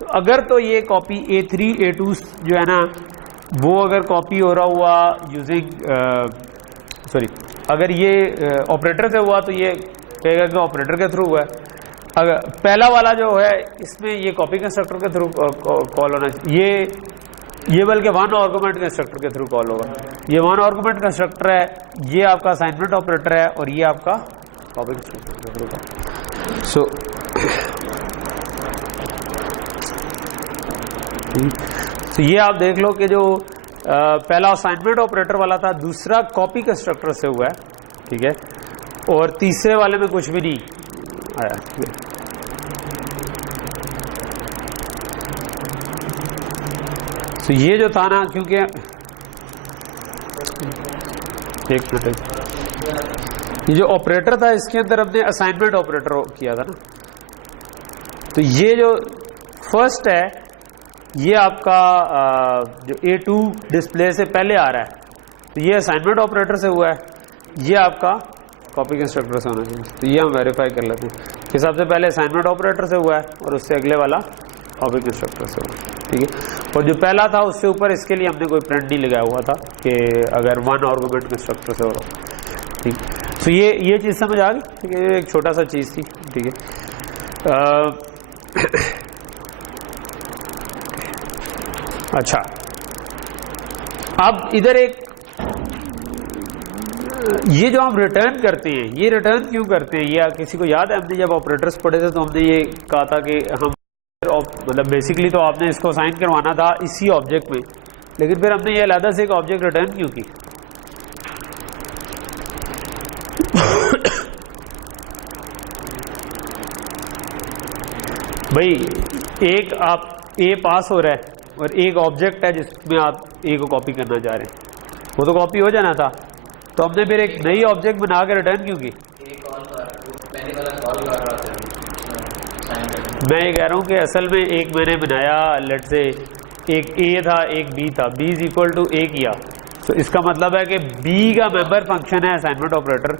तो अगर तो ये कॉपी A3 A2 जो है ना, वो अगर कॉपी हो रहा हुआ यूजिंग सॉरी, अगर ये ऑपरेटर से हुआ तो ये कहेगा कि ऑपरेटर के थ्रू हुआ है। अगर पहला वाला जो है इसमें ये कॉपी कंस्ट्रक्टर के थ्रू कॉल होना चाहिए, ये बल्कि वन आर्गुमेंट कंस्ट्रक्टर के थ्रू कॉल होगा। ये वन आर्गुमेंट कंस्ट्रक्टर है, ये आपका असाइनमेंट ऑपरेटर है और ये आपका कॉपी कंस्ट्रक्टर के थ्रू का। तो ये आप देख लो कि जो पहला असाइनमेंट ऑपरेटर वाला था, दूसरा कॉपी कंस्ट्रक्टर से हुआ है, ठीक है, और तीसरे वाले में कुछ भी नहीं आया। तो ये जो था ना, क्योंकि एक मिनट, ये जो ऑपरेटर था इसके अंदर हमने असाइनमेंट ऑपरेटर किया था ना, तो ये जो फर्स्ट है ये आपका जो A2 डिस्प्ले से पहले आ रहा है, तो ये असाइनमेंट ऑपरेटर से हुआ है, ये आपका कॉपी कंस्ट्रक्टर से होना चाहिए। तो ये हम वेरीफाई कर लेते हैं कि सबसे पहले असाइनमेंट ऑपरेटर से हुआ है और उससे अगले वाला कॉपी कंस्ट्रक्टर से हुआ, ठीक है। और जो पहला था उससे ऊपर इसके लिए हमने कोई प्रिंट नहीं लगाया हुआ था कि अगर वन आर्गुमेंट कंस्ट्रक्टर से हो रहा, ठीक। तो ये चीज़ समझ आ गई, ठीक है। ये एक छोटा सा चीज़ थी, ठीक है। अच्छा, अब इधर एक ये जो हम रिटर्न करते हैं, ये रिटर्न क्यों करते हैं? या किसी को याद है हमने जब ऑपरेटर्स पढ़े थे तो हमने ये कहा था कि हम मतलब बेसिकली तो आपने इसको साइन करवाना था इसी ऑब्जेक्ट में, लेकिन फिर हमने ये अलग से एक ऑब्जेक्ट रिटर्न क्यों की? भाई एक आप ए पास हो रहा है और एक ऑब्जेक्ट है जिसमें आप ए को कॉपी करना चाह रहे हैं, वो तो कॉपी हो जाना था, तो हमने फिर एक नई ऑब्जेक्ट बना के रिटर्न क्यों की? मैं ये कह रहा हूँ कि असल में एक मैंने बनाया, लेट से एक ए था एक बी था, बी इज इक्वल टू ए किया, तो इसका मतलब है कि बी का मेंबर फंक्शन है असाइनमेंट ऑपरेटर,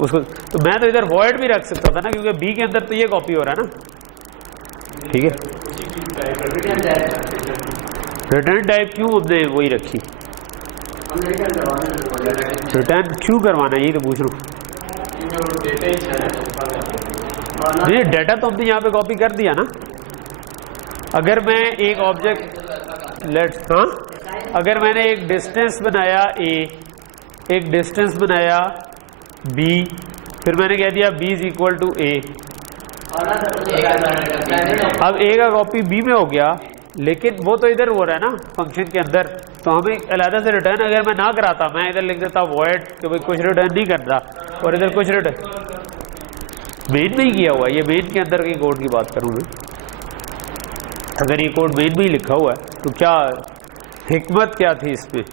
उसको तो मैं तो इधर वॉइड भी रख सकता था ना, क्योंकि बी के अंदर तो ये कॉपी हो रहा है ना, ठीक है। रिटर्न टाइप क्यों हमने वही रखी? रिटर्न क्यों करवाना, यही तो पूछ रहा हूँ। नहीं, डाटा तो हमने यहाँ पे कॉपी कर दिया ना। अगर मैं एक ऑब्जेक्ट हाँ, अगर मैंने एक डिस्टेंस बनाया ए, एक डिस्टेंस बनाया बी, फिर मैंने कह दिया बी इज इक्वल टू ए, अब ए का कॉपी बी में हो गया, लेकिन वो तो इधर हो रहा है ना फंक्शन के अंदर, तो हमें अलग से रिटर्न अगर मैं ना कराता, मैं इधर लिख देता वॉइड कि भाई कुछ रिटर्न नहीं करता, और इधर कुछ रिटर्न मेन में ही किया हुआ है। ये मेन के अंदर की कोड की बात करूं मैं, अगर ये कोड मेन में ही लिखा हुआ है तो क्या हिकमत क्या थी इसमें?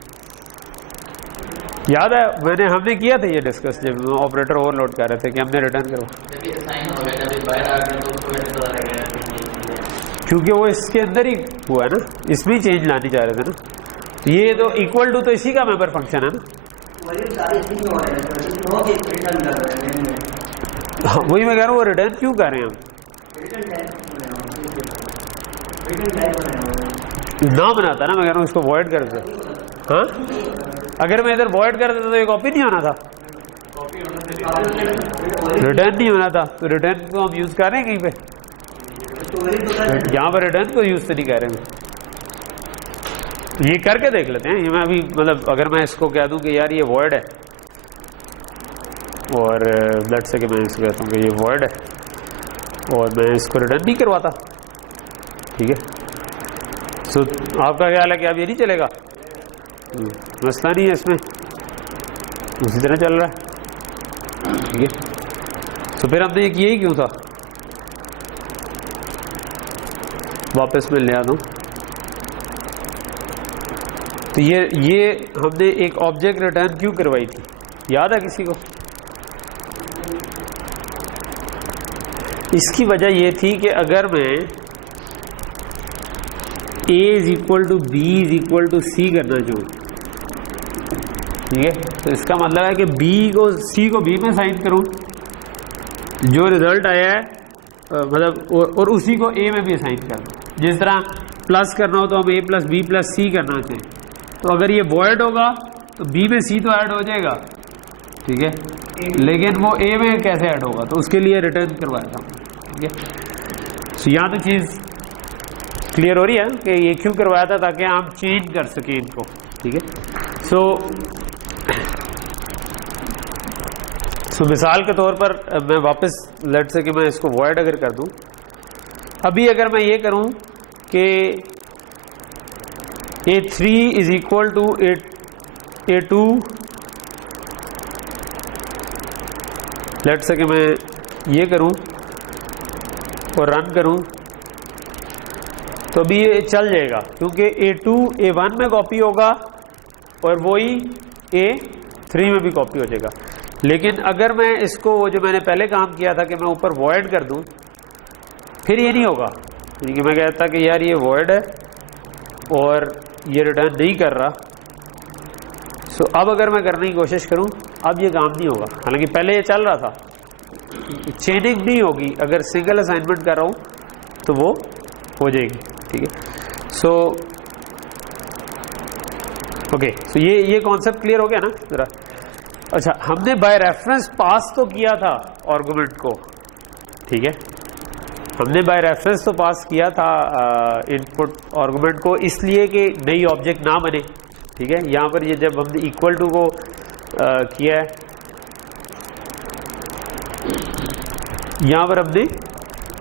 याद है हमने किया था ये डिस्कस जब ऑपरेटर ओवरलोड कर रहे थे कि हमने रिटर्न करो, क्योंकि वो इसके अंदर ही हुआ है ना, इसमें ही चेंज लानी चाह रहे थे ना, तो ये तो इक्वल टू तो इसी का मेंबर फंक्शन है ना। हाँ, वही मैं कह रहा हूँ, वो रिटर्न क्यों कर रहे हैं हम? ना बनाता ना, मैं कह रहा हूँ इसको वॉइड कर देता। हाँ, अगर मैं इधर वॉइड कर देता तो ये कॉपी नहीं होना था, रिटर्न नहीं होना था, तो रिटर्न को हम यूज कर रहे हैं कहीं पे, यहाँ पर रिटर्न को यूज तो नहीं कर रहे हैं। ये करके देख लेते हैं, ये मैं अभी मतलब अगर मैं इसको कह दूं कि यार ये वॉइड है, और लेट से कि मैं इसको कहता हूँ कि ये वॉइड है और मैं इसको रिटर्न नहीं करवाता, ठीक है, सो आपका ख्याल है कि अब ये नहीं चलेगा? मसला नहीं है इसमें, उसी तरह चल रहा है, ठीक है। तो फिर हमने ये किया ही क्यों था? वापस मैं ले आता हूं, तो ये हमने एक ऑब्जेक्ट रिटर्न क्यों करवाई थी, याद है किसी को? इसकी वजह यह थी कि अगर मैं a is equal to B is equal to C करना चाहूँ, ठीक है, तो इसका मतलब है कि b को c को b में साइन करूं, जो रिजल्ट आया है मतलब और उसी को a में भी साइन कर दूं। जिस तरह प्लस करना हो तो हम a प्लस बी प्लस सी करना चाहें, तो अगर ये वॉइड होगा तो b में c तो ऐड हो जाएगा, ठीक है, लेकिन वो a में कैसे ऐड होगा, तो उसके लिए रिटर्न करवाया था, ठीक है। तो यहाँ तो चीज़ क्लियर हो रही है कि ये क्यों करवाया था, ताकि हम चेंज कर सकें इनको, ठीक है। सो मिसाल के तौर पर मैं वापस लेट से कि मैं इसको वॉइड अगर कर दूं, अभी अगर मैं ये करूं कि A3 is equal to A2, late से कि मैं ये करूं और रन करूं, तो अभी ये चल जाएगा, क्योंकि A2 A1 में कॉपी होगा और वही A3 में भी कॉपी हो जाएगा। लेकिन अगर मैं इसको वो जो मैंने पहले काम किया था कि मैं ऊपर वॉइड कर दूं, फिर ये नहीं होगा, क्योंकि मैं कहता कि यार ये वॉइड है और ये रिटर्न नहीं कर रहा। सो अब अगर मैं करने की कोशिश करूं, अब ये काम नहीं होगा, हालांकि पहले ये चल रहा था, चेनिंग नहीं होगी, अगर सिंगल असाइनमेंट कर रहा हूं तो वो हो जाएगी, ठीक है। सो ओके, सो ये कॉन्सेप्ट क्लियर हो गया ना जरा। अच्छा, हमने बाय रेफरेंस पास तो किया था आर्गुमेंट को, ठीक है, हमने बाय रेफरेंस तो पास किया था इनपुट आर्गुमेंट को, इसलिए कि नई ऑब्जेक्ट ना बने, ठीक है। यहाँ पर ये जब हमने इक्वल टू को किया है यहां पर हमने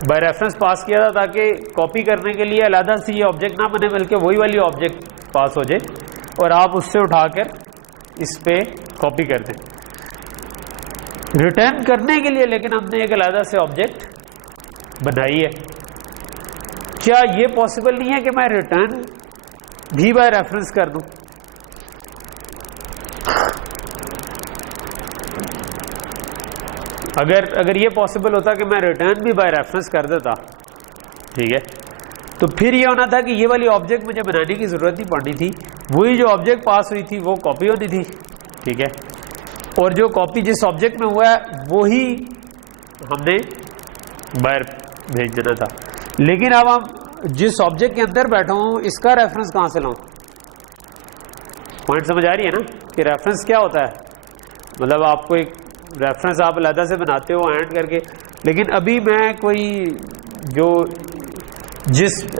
बाय रेफरेंस पास किया था ताकि कॉपी करने के लिए अलग से ये ऑब्जेक्ट ना बने, बल्कि वही वाली ऑब्जेक्ट पास हो जाए और आप उससे उठाकर इस पे कॉपी कर दें। रिटर्न करने के लिए लेकिन हमने एक अलग से ऑब्जेक्ट बनाई है। क्या ये पॉसिबल नहीं है कि मैं रिटर्न भी बाय रेफरेंस कर दूं? अगर ये पॉसिबल होता कि मैं रिटर्न भी बाय रेफरेंस कर देता, ठीक है, तो फिर ये होना था कि ये वाली ऑब्जेक्ट मुझे बनाने की जरूरत नहीं पड़नी थी, वही जो ऑब्जेक्ट पास हुई थी वो कॉपी होनी थी, ठीक है, और जो कॉपी जिस ऑब्जेक्ट में हुआ है वही हमने बाहर भेज देना था। लेकिन अब हम जिस ऑब्जेक्ट के अंदर बैठा हूं इसका रेफरेंस कहां से लाऊं? पॉइंट समझ आ रही है ना कि रेफरेंस क्या होता है? मतलब आपको एक रेफरेंस आप अलग से बनाते हो एंड करके, लेकिन अभी मैं कोई जो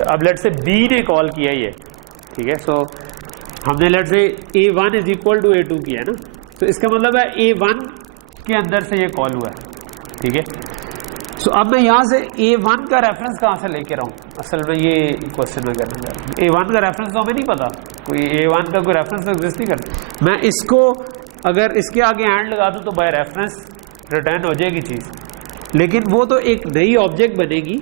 अब लेट से बी ने कॉल किया ये, ठीक है, सो हमने लेट से A1 is equal to A2 किया है ना, तो इसका मतलब है A1 के अंदर से ये कॉल हुआ है, ठीक है। सो अब मैं यहां से A1 का रेफरेंस कहां से लेके आऊं? असल में ये क्वेश्चन में करना चाह रहा हूं। A1 का रेफरेंस तो हमें नहीं पता, कोई A1 का कोई रेफरेंस एग्जिस्ट नहीं करता। मैं इसको अगर इसके आगे एंड लगा दूं तो बाय रेफरेंस रिटर्न हो जाएगी चीज, लेकिन वो तो एक नई ऑब्जेक्ट बनेगी,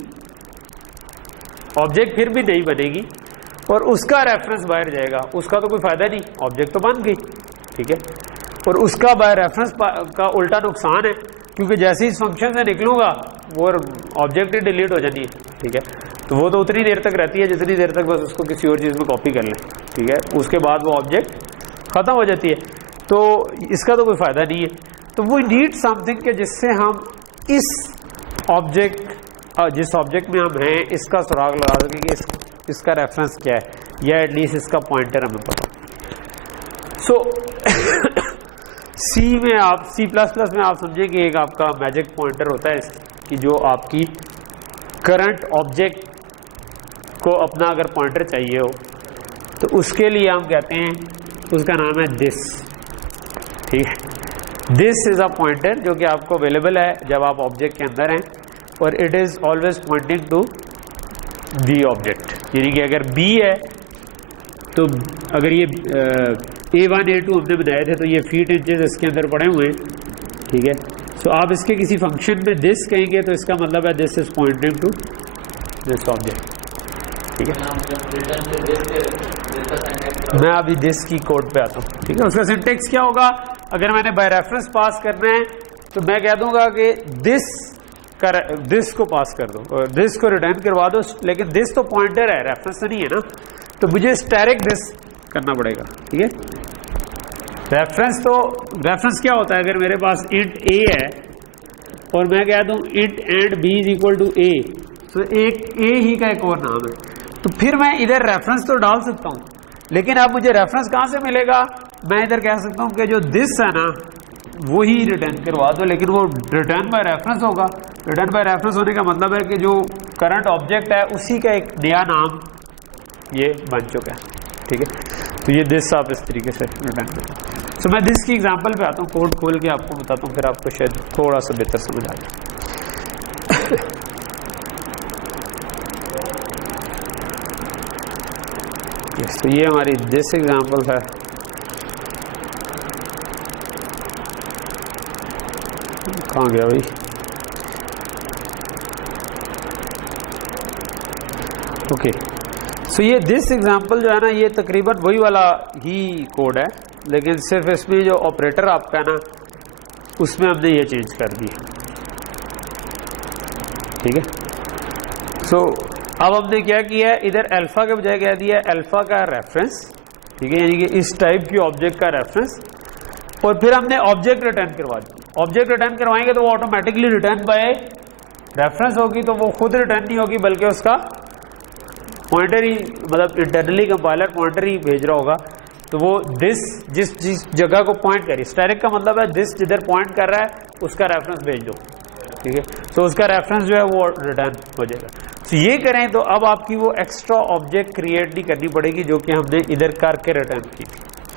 ऑब्जेक्ट फिर भी नहीं बनेगी और उसका रेफरेंस बाहर जाएगा, उसका तो कोई फायदा नहीं, ऑब्जेक्ट तो बन गई, ठीक है, और उसका बाय रेफरेंस का उल्टा नुकसान है क्योंकि जैसे ही इस फंक्शन से निकलूंगा वो ऑब्जेक्ट ही डिलीट हो जाती है, ठीक है, तो वो तो उतनी देर तक रहती है जितनी देर तक बस उसको किसी और चीज में कॉपी कर लें, ठीक है, उसके बाद वो ऑब्जेक्ट खत्म हो जाती है, तो इसका तो कोई फायदा नहीं है। तो वी नीड समथिंग के जिससे हम इस ऑब्जेक्ट जिस ऑब्जेक्ट में हम हैं इसका सुराग लगा सकें कि इसका रेफरेंस क्या है या एटलीस्ट इसका पॉइंटर हमें पता। सो C प्लस में आप समझे कि एक आपका मैजिक पॉइंटर होता है कि जो आपकी करंट ऑब्जेक्ट को अपना अगर पॉइंटर चाहिए हो तो उसके लिए हम कहते हैं, उसका नाम है दिस, ठीक है। दिस इज अ पॉइंटर जो कि आपको अवेलेबल है जब आप ऑब्जेक्ट के अंदर हैं और it is always pointing to B object, यानी कि अगर बी है तो अगर ये A1 A2 हमने बनाए थे तो ये फीट इंचेस इसके अंदर पड़े हुए हैं, ठीक है, सो आप इसके किसी फंक्शन में दिस कहेंगे तो इसका मतलब है this is pointing to this object, ठीक है। मैं अभी दिस की कोड पे आता हूँ, ठीक है। उसका सिंटेक्स क्या होगा? अगर मैंने बाय रेफरेंस पास करना है तो मैं कह दूंगा कि दिस को पास कर दो और दिस को रिटर्न करवा दो, लेकिन दिस तो पॉइंटर है, रेफरेंस नहीं है ना, तो मुझे स्टैटिक दिस करना पड़ेगा, ठीक है। रेफरेंस क्या होता है? अगर मेरे पास इंट a है और मैं कह दूं int and b is equal to a, तो एक a ही का एक और नाम है, तो फिर मैं इधर रेफरेंस तो डाल सकता हूं, लेकिन अब मुझे रेफरेंस कहां से मिलेगा? मैं इधर कह सकता हूं कि जो दिस है ना वो ही रिटर्न करवा दो, लेकिन वो रिटर्न बाय रेफरेंस होगा। रिटर्न बाय रेफरेंस होने का मतलब है कि जो करंट ऑब्जेक्ट है उसी का एक नया नाम ये बन चुका है, ठीक है। तो ये दिस आप इस तरीके से रिटर्न करें। सो मैं दिस की एग्जांपल पे आता हूँ, कोड खोल के आपको बताता हूँ, फिर आपको शायद थोड़ा सा बेहतर समझ आ जाए। तो ये हमारी दिस एग्जांपल है। कहाँ गया भाई? ओके, सो ये दिस एग्जांपल जो है ना ये तकरीबन वही वाला ही कोड है, लेकिन सिर्फ इसमें जो ऑपरेटर आपका है ना उसमें हमने ये चेंज कर दिया, ठीक है। सो अब हमने क्या किया है, इधर अल्फा के बजाय क्या दिया है, अल्फा का रेफरेंस, ठीक है, यानी कि इस टाइप की ऑब्जेक्ट का रेफरेंस, और फिर हमने ऑब्जेक्ट रिटर्न करवा दी। ऑब्जेक्ट रिटर्न करवाएंगे तो वो ऑटोमेटिकली रिटर्न बाय रेफरेंस होगी, तो वो खुद रिटर्न नहीं होगी बल्कि उसका पॉइंटर ही, मतलब इंटरनली कंपाइलर पॉइंटर ही भेज रहा होगा। तो वो दिस जिस जगह को पॉइंट करे, स्टैटिक का मतलब है दिस जिधर पॉइंट कर रहा है उसका रेफरेंस भेज दो, ठीक है, तो उसका रेफरेंस जो है वो रिटर्न हो जाएगा। तो ये करें तो अब आपकी वो एक्स्ट्रा ऑब्जेक्ट क्रिएट नहीं करनी पड़ेगी जो कि हमने इधर करके रिटर्न की,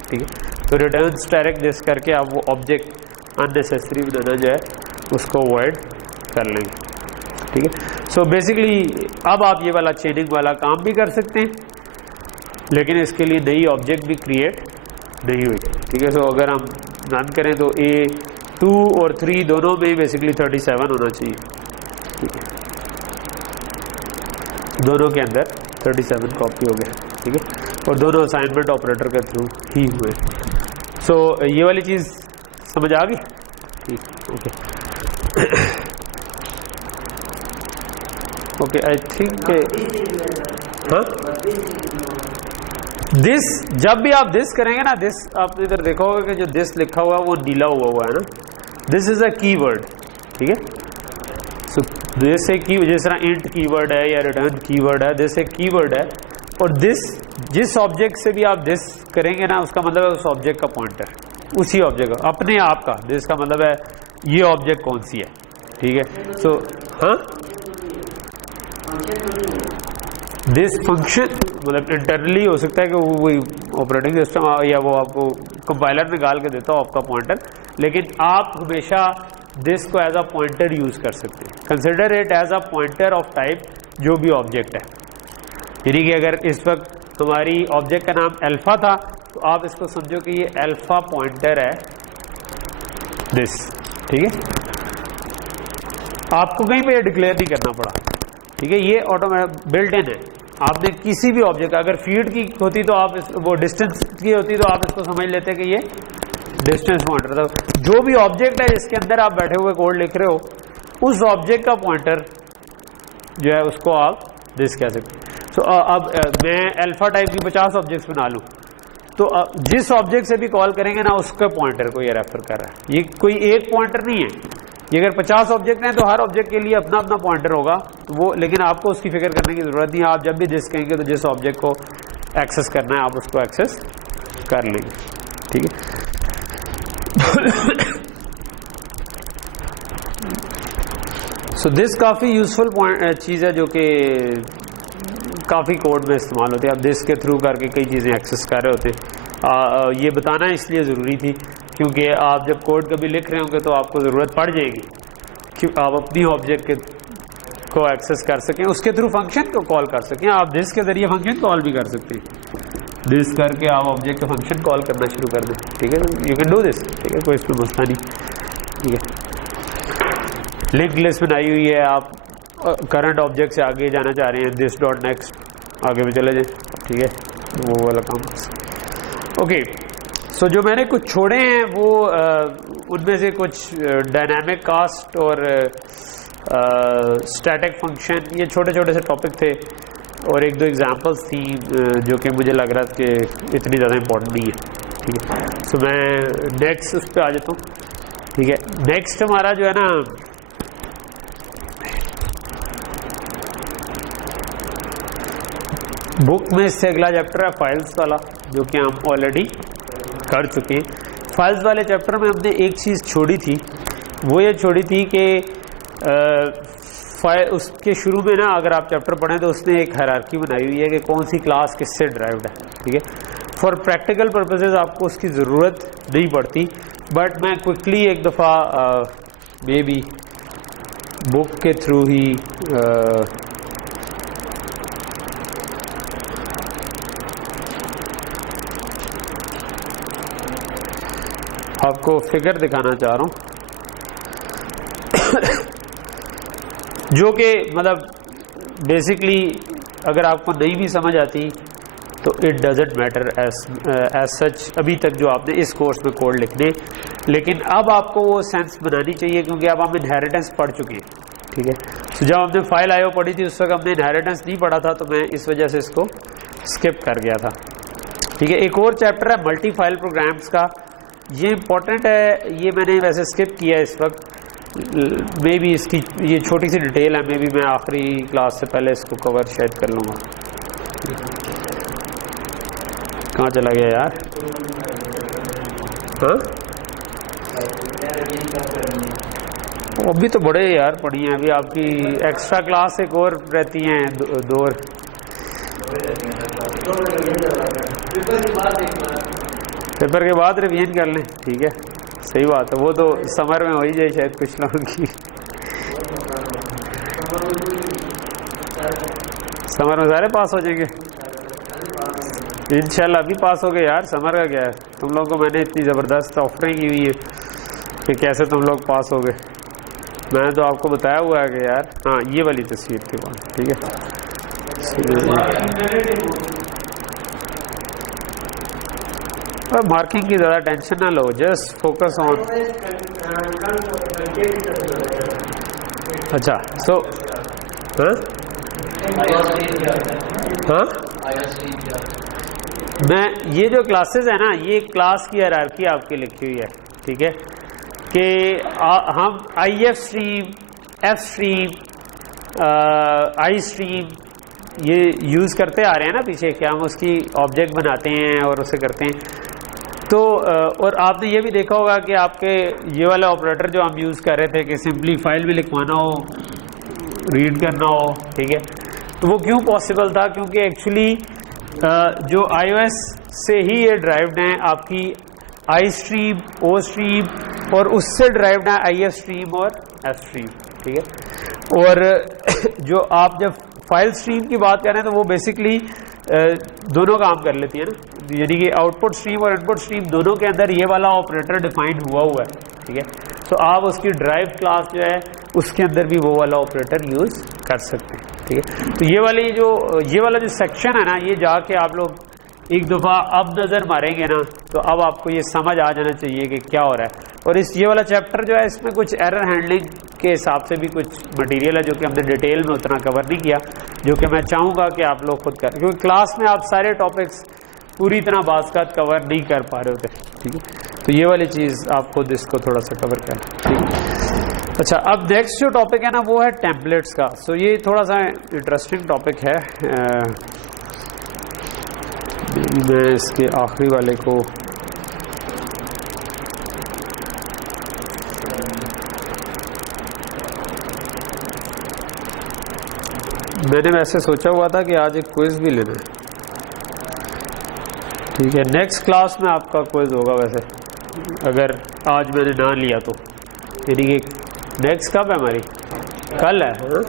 ठीक है। तो रिटर्न स्टैटिक दिस करके आप वो ऑब्जेक्ट अननेसेसरी बनाना जो है उसको अवॉइड कर लेंगे, ठीक है। सो बेसिकली अब आप ये वाला चेनिंग वाला काम भी कर सकते हैं, लेकिन इसके लिए नई ऑब्जेक्ट भी क्रिएट नहीं हुई, ठीक है। सो अगर हम रन करें तो A2 और 3 दोनों में बेसिकली 37 होना चाहिए, ठीक है। दोनों के अंदर 37 कॉपी हो गए, ठीक है, और दोनों असाइनमेंट ऑपरेटर के थ्रू ही हुए। सो ये वाली चीज़ समझ आ गई, ठीक, ओके ओके। आई थिंक हाँ, दिस जब भी आप दिस करेंगे ना, दिस आपने इधर देखा होगा कि जो दिस लिखा हुआ है वो नीला हुआ है ना, दिस इज अ कीवर्ड, ठीक है। सो दिस एक की, जिस तरह इंट कीवर्ड है या रिटर्न कीवर्ड है, दिस एक कीवर्ड है। और दिस जिस ऑब्जेक्ट से भी आप दिस करेंगे ना, उसका मतलब है उस ऑब्जेक्ट का पॉइंटर, उसी ऑब्जेक्ट का, अपने आप का। दिस का मतलब है ये ऑब्जेक्ट कौन सी है, ठीक है। सो हाँ, दिस फंक्शन मतलब इंटरनली हो सकता है कि वो ऑपरेटिंग सिस्टम या वो आपको कंपाइलर निकाल के देता हो आपका पॉइंटर, लेकिन आप हमेशा दिस को एज अ पॉइंटर यूज कर सकते हैं। Consider it as a pointer of type जो भी ऑब्जेक्ट है, यानी कि अगर इस वक्त हमारी ऑब्जेक्ट का नाम अल्फा था तो आप इसको समझो कि ये अल्फा पॉइंटर है दिस, ठीक है। आपको कहीं पे डिक्लेयर नहीं करना पड़ा, ठीक है, ये ऑटोमेटिक बिल्ट इन है। आपने किसी भी ऑब्जेक्ट, अगर फील्ड की होती तो आप वो डिस्टेंस की होती तो आप इसको समझ लेते कि ये डिस्टेंस पॉइंटर था। जो भी ऑब्जेक्ट है जिसके अंदर आप बैठे हुए कोड लिख रहे हो, उस ऑब्जेक्ट का पॉइंटर जो है उसको आप दिस कह सकते हैं। सो अब मैं अल्फा टाइप की 50 ऑब्जेक्ट्स बना लूँ तो जिस ऑब्जेक्ट से भी कॉल करेंगे ना, उसके पॉइंटर को ये रेफर कर रहा है। ये कोई एक पॉइंटर नहीं है, ये अगर 50 ऑब्जेक्ट हैं तो हर ऑब्जेक्ट के लिए अपना अपना पॉइंटर होगा, तो वो, लेकिन आपको उसकी फिक्र करने की जरूरत नहीं है। आप जब भी दिस कहेंगे तो जिस ऑब्जेक्ट को एक्सेस करना है आप उसको एक्सेस कर लेंगे, ठीक है। सो दिस काफ़ी यूजफुल चीज़ है जो कि काफ़ी कोड में इस्तेमाल होती है। आप दिस के थ्रू करके कई चीज़ें एक्सेस कर रहे होते हैं। ये बताना इसलिए ज़रूरी थी क्योंकि आप जब कोड कभी लिख रहे होंगे तो आपको ज़रूरत पड़ जाएगी कि आप अपनी ऑब्जेक्ट को एक्सेस कर सकें, उसके थ्रू फंक्शन को कॉल कर सकें। आप दिस के ज़रिए फंक्शन कॉल भी कर सकते हैं, दिस करके आप ऑब्जेक्ट का फंक्शन कॉल करना शुरू कर दें, ठीक है। यू कैन डू दिस, ठीक है, कोई इसमें मसला नहीं, ठीक है। लिंक लिस्ट बनाई हुई है, आप करंट ऑब्जेक्ट से आगे जाना चाह रहे हैं, दिस डॉट नेक्स्ट, आगे भी चले जाए, ठीक है, वो वाला काम। ओके, सो जो मैंने कुछ छोड़े हैं वो उनमें से कुछ डायनामिक कास्ट और स्टैटिक फंक्शन, ये छोटे छोटे से टॉपिक थे और एक दो एग्जांपल्स थी जो कि मुझे लग रहा था कि इतनी ज़्यादा इंपॉर्टेंट नहीं है, ठीक है। सो मैं नेक्स्ट उस पर आ जाता हूँ, ठीक है। नेक्स्ट हमारा जो है ना, बुक में इससे अगला चैप्टर है फाइल्स वाला, जो कि हम ऑलरेडी कर चुके हैं। फाइल्स वाले चैप्टर में हमने एक चीज़ छोड़ी थी, वो ये छोड़ी थी कि उसके शुरू में ना, अगर आप चैप्टर पढ़ें तो उसने एक हायरार्की बनाई हुई है कि कौन सी क्लास किससे ड्राइव्ड है, ठीक है। फॉर प्रैक्टिकल पर्पसेस आपको उसकी ज़रूरत नहीं पड़ती, बट मैं क्विकली एक दफ़ा मे बी बुक के थ्रू ही आपको फिगर दिखाना चाह रहा हूँ जो कि मतलब बेसिकली अगर आपको नहीं भी समझ आती तो it doesn't matter as such अभी तक जो आपने इस कोर्स में कोड लिखने, लेकिन अब आपको वो सेंस बनानी चाहिए क्योंकि अब हम इनहेरिटेंस पढ़ चुके हैं, ठीक है। तो जब हमने फाइल आईओ पढ़ी थी उस वक्त हमने इनहेरिटेंस नहीं पढ़ा था, तो मैं इस वजह से इसको स्किप कर गया था, ठीक है। एक और चैप्टर है मल्टी फाइल प्रोग्राम्स का, ये इम्पोर्टेंट है, ये मैंने वैसे स्किप किया है इस वक्त, मे बी इसकी ये छोटी सी डिटेल है, मे बी मैं आखिरी क्लास से पहले इसको कवर शायद कर लूँगा। कहाँ चला गया यार? हाँ, अभी तो बड़े यार पढ़ी हैं, अभी आपकी एक्स्ट्रा क्लास एक और रहती हैं, दो और पेपर के बाद रिवीजन कर लें, ठीक है, सही बात है, वो तो समर में हो ही जाए शायद कुछ लोगों की। समर में सारे पास हो जाएंगे इंशाल्लाह। अभी पास हो गए यार, समर का क्या है, तुम लोगों को मैंने इतनी ज़बरदस्त ऑफरिंग की हुई है कि कैसे तुम लोग पास हो गए। मैंने तो आपको बताया हुआ है कि यार, हाँ ये वाली तस्वीर थी वहाँ, ठीक है। मार्किंग की ज़्यादा टेंशन ना लो, जस्ट फोकस ऑन। अच्छा सो हाँ हाँ, मैं ये जो क्लासेस है ना, ये क्लास की हायरार्की आपकी लिखी हुई है, ठीक है, कि हम IF stream, F stream, I stream ये यूज़ करते आ रहे हैं ना पीछे, कि हम उसकी ऑब्जेक्ट बनाते हैं और उसे करते हैं। तो और आपने ये भी देखा होगा कि आपके ये वाला ऑपरेटर जो हम यूज़ कर रहे थे कि सिंपली फाइल में लिखवाना हो, रीड करना हो, ठीक है, तो वो क्यों पॉसिबल था? क्योंकि एक्चुअली जो iOS से ही ये ड्राइव्ड हैं, आपकी I स्ट्रीम, O स्ट्रीम और उससे ड्राइव्ड है IF स्ट्रीम और F स्ट्रीम, ठीक है। और जो आप जब फाइल स्ट्रीम की बात करें तो वो बेसिकली दोनों काम कर लेती है ना, यानी कि आउटपुट स्ट्रीम और इनपुट स्ट्रीम दोनों के अंदर ये वाला ऑपरेटर डिफाइंड हुआ है, ठीक है। तो आप उसकी ड्राइव क्लास जो है उसके अंदर भी वो वाला ऑपरेटर यूज़ कर सकते हैं, ठीक है। तो ये वाला जो सेक्शन है ना, ये जाके आप लोग एक दफ़ा अब नज़र मारेंगे ना, तो अब आपको ये समझ आ जाना चाहिए कि क्या हो रहा है। और ये वाला चैप्टर जो है, इसमें कुछ एरर हैंडलिंग के हिसाब से भी कुछ मटेरियल है जो कि हमने डिटेल में उतना कवर नहीं किया, जो कि मैं चाहूँगा कि आप लोग खुद करें, क्योंकि क्लास में आप सारे टॉपिक्स पूरी तरह बाज़ कवर नहीं कर पा रहे होते, ठीक है। तो ये वाली चीज़ आप खुद इसको थोड़ा सा कवर करें, ठीक है। अच्छा, अब नेक्स्ट जो टॉपिक है ना, वो है टेम्पलेट्स का। सो ये थोड़ा सा इंटरेस्टिंग टॉपिक है। मैं इसके आखिरी वाले को मैंने वैसे सोचा हुआ था कि आज एक क्विज भी लेना है, ठीक है। नेक्स्ट क्लास में आपका क्विज होगा वैसे, अगर आज मैंने ना लिया तो, यानी कि नेक्स्ट कब है हमारी? कल है, हाँ?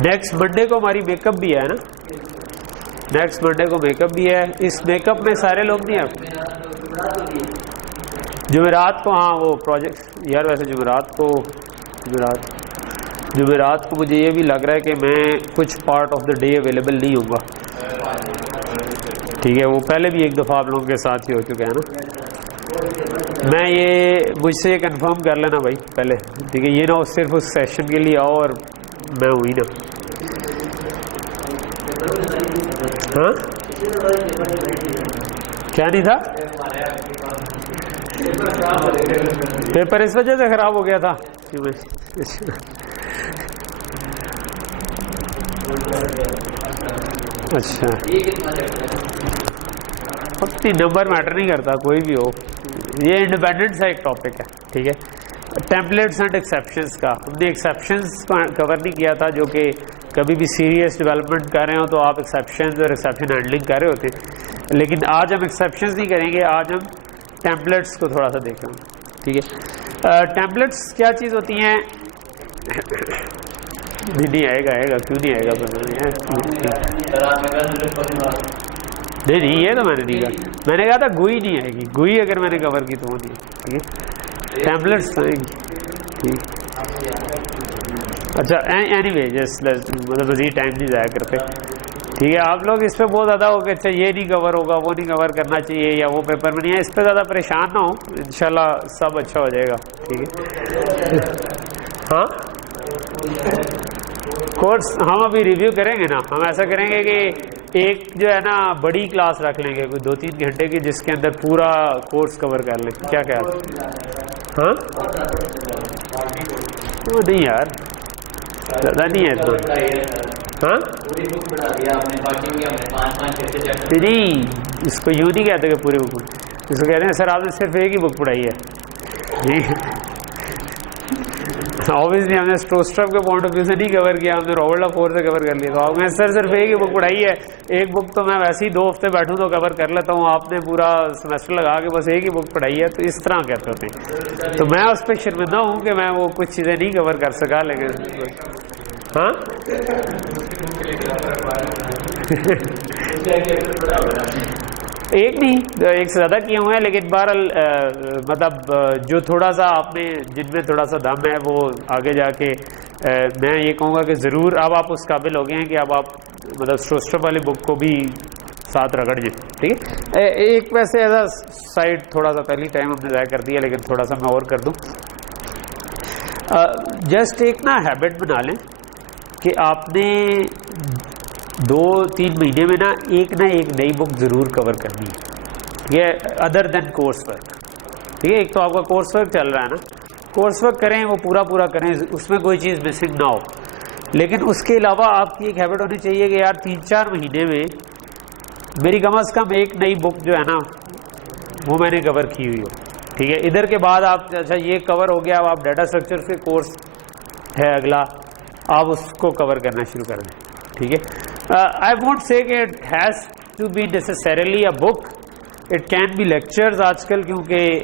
नेक्स्ट मंडे को हमारी मेकअप भी है ना, नेक्स्ट मंडे को मेकअप भी है। इस मेकअप में सारे लोग नहीं हैं। जुमेरात को, हाँ वो प्रोजेक्ट यार, वैसे जुमेरात को मुझे ये भी लग रहा है कि मैं कुछ part of the day available नहीं होगा, ठीक है। वो पहले भी एक दफ़ा आप लोगों के साथ ही हो चुका है ना। मैं ये मुझसे ये कंफर्म कर लेना भाई पहले, ठीक है। ये ना सिर्फ उस सेशन के लिए आओ और मैं हुई ना, हाँ क्या नहीं था? पेपर इस वजह से खराब हो गया था। अच्छा, अपनी नंबर मैटर नहीं करता, कोई भी हो, ये इंडिपेंडेंट सा एक टॉपिक है, ठीक है। टेम्पलेट्स एंड एक्सेप्शंस का हमने एक्सेप्शंस कवर नहीं किया था, जो कि कभी भी सीरियस डेवलपमेंट कर रहे हो तो आप एक्सेप्शंस और एक्सेप्शन हैंडलिंग कर रहे होते, लेकिन आज हम एक्सेप्शंस नहीं करेंगे, आज हम टेम्पलेट्स को थोड़ा सा देख रहे हैं, ठीक है। टेम्पलेट्स क्या चीज़ होती हैं? नहीं आएगा, क्यों नहीं आएगा? नहीं, ये तो मैंने नहीं कहा, मैंने कहा था गुई नहीं आएगी, गुई अगर मैंने कवर की तो वो नहीं, ठीक है। टेम्पलेट्स तो आएगी, ठीक। अच्छा, एनीवे जस्ट मतलब मज़ीद टाइम नहीं ज़ाया करते, ठीक है। आप लोग इस पर बहुत ज़्यादा हो गए, अच्छा ये नहीं कवर होगा, वो नहीं कवर करना चाहिए, या वो पेपर में नहीं है, इस पर ज़्यादा परेशान ना हो, इंशाल्लाह सब अच्छा हो जाएगा, ठीक है। हाँ, कोर्स हम अभी रिव्यू करेंगे ना, हम ऐसा करेंगे कि एक जो है ना बड़ी क्लास रख लेंगे, कोई 2-3 घंटे की, जिसके अंदर पूरा कोर्स कवर कर लें, क्या ख्याल? हाँ वो नहीं यार, ज़्यादा नहीं है इतना, हाँ नहीं, इसको यूँ नहीं कहते कि पूरी बुक, इसको कहते हैं सर आपने सिर्फ एक ही बुक पढ़ाई है, ऑब्वियसली हमने स्टोस्ट्रम के पॉइंट ऑफ व्यू से नहीं कवर किया, हमने रॉबर्ट लॉ 4 से कवर कर लिया। तो आपने सर सिर्फ एक ही बुक पढ़ाई है, एक बुक तो मैं वैसे ही 2 हफ्ते बैठूं तो कवर कर लेता हूँ, आपने पूरा सेमेस्टर लगा के बस एक ही बुक पढ़ाई है, तो इस तरह कहते होते हैं। तो मैं उस पर शर्मिंदा हूँ कि मैं वो कुछ चीज़ें नहीं कवर कर सका, लेकिन हाँ एक नहीं, एक से ज़्यादा किए हुए हैं, लेकिन बहरहाल मतलब जो थोड़ा सा आपने जिनमें थोड़ा सा दम है वो आगे जाके मैं ये कहूँगा कि ज़रूर अब आप उस काबिल हो गए हैं कि अब आप मतलब स्टोस्ट्रम वाली बुक को भी साथ रगड़ जाए, ठीक है। एक वैसे ऐसा साइड थोड़ा सा पहली टाइम हमने ज़ाया कर दिया, लेकिन थोड़ा सा मैं और कर दूँ। जस्ट एक ना हैबिट बना लें कि आपने 2-3 महीने में ना एक नई बुक ज़रूर कवर करनी है, ठीक है, अदर देन कोर्स वर्क, ठीक है। एक तो आपका कोर्स वर्क चल रहा है ना, कोर्स वर्क करें, वो पूरा करें, उसमें कोई चीज़ मिसिंग ना हो, लेकिन उसके अलावा आपकी एक हैबिट होनी चाहिए कि यार 3-4 महीने में मेरी कम अज़ कम एक नई बुक जो है ना वो मैंने कवर की हुई हो, ठीक है। इधर के बाद आप अच्छा ये कवर हो गया, अब आप डाटा स्ट्रक्चर के कोर्स है अगला, आप उसको कवर करना शुरू कर दें, ठीक है। आई वोंट से कि it has to be necessarily a book, it can be lectures आजकल, क्योंकि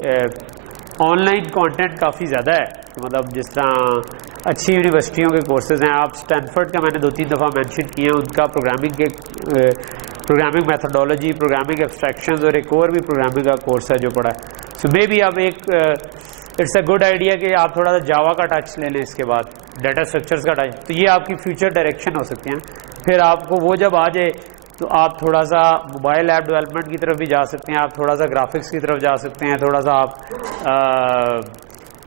ऑनलाइन कंटेंट काफ़ी ज़्यादा है। तो मतलब जिस तरह अच्छी यूनिवर्सिटियों के कोर्सेज हैं, आप स्टैनफोर्ड का मैंने 2-3 दफ़ा मेंशन किए हैं, उनका प्रोग्रामिंग मैथडोलॉजी, प्रोग्रामिंग एब्स्ट्रैक्शंस और एक और भी प्रोग्रामिंग का कोर्स है जो पढ़ा है। सो मे बी अब एक इट्स अ गुड आइडिया कि आप थोड़ा सा जावा का टच ले लें, इसके बाद डाटा स्ट्रक्चर्स का टच, तो ये आपकी फ्यूचर डायरेक्शन हो सकती है। फिर आपको वो जब आ जाए तो आप थोड़ा सा मोबाइल ऐप डेवलपमेंट की तरफ भी जा सकते हैं, आप थोड़ा सा ग्राफिक्स की तरफ जा सकते हैं, थोड़ा सा आप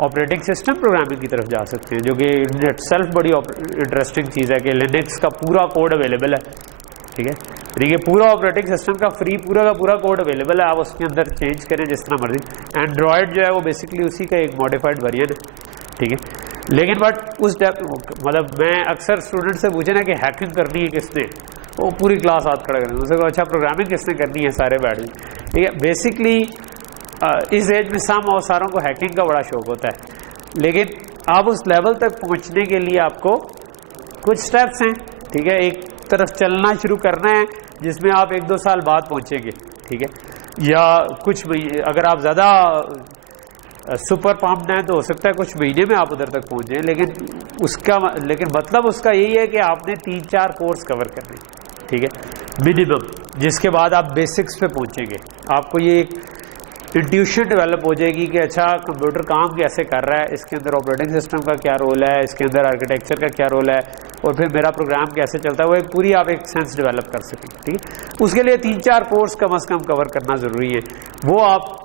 ऑपरेटिंग सिस्टम प्रोग्रामिंग की तरफ जा सकते हैं, जो कि इन इटसेल्फ बड़ी इंटरेस्टिंग चीज़ है कि लिनक्स का पूरा कोड अवेलेबल है, ठीक है। देखिए पूरा ऑपरेटिंग सिस्टम का फ्री पूरा का पूरा कोड अवेलेबल है, आप उसके अंदर चेंज करें जिस तरह मर्जी। एंड्रॉयड जो है वो बेसिकली उसी का एक मॉडिफाइड वेरिएंट है, ठीक है। लेकिन बट उस मतलब मैं अक्सर स्टूडेंट से पूछे ना कि हैकिंग करनी है किसने, वो पूरी क्लास हाथ खड़ा करें, उससे अच्छा प्रोग्रामिंग किसने करनी है, सारे बैठ गए, ठीक है। बेसिकली इस एज में सारों को हैकिंग का बड़ा शौक होता है, लेकिन आप उस लेवल तक पहुंचने के लिए आपको कुछ स्टेप्स हैं, ठीक है। एक तरफ चलना शुरू करना है जिसमें आप 1-2 साल बाद पहुंचेंगे, ठीक है, या कुछ अगर आप ज़्यादा सुपर पम्प्ड हैं तो हो सकता है कुछ महीने में आप उधर तक पहुंच जाएं, लेकिन मतलब उसका यही है कि आपने 3-4 कोर्स कवर करने, ठीक है, मिनिमम, जिसके बाद आप बेसिक्स पे पहुंचेंगे। आपको ये एक इंट्यूशन डेवलप हो जाएगी कि अच्छा कंप्यूटर काम कैसे कर रहा है, इसके अंदर ऑपरेटिंग सिस्टम का क्या रोल है, इसके अंदर आर्किटेक्चर का क्या रोल है, और फिर मेरा प्रोग्राम कैसे चलता है, वो एक पूरी आप एक सेंस डेवलप कर सकें, ठीक है। उसके लिए 3-4 कोर्स कम अज़ कम कवर करना ज़रूरी है, वो आप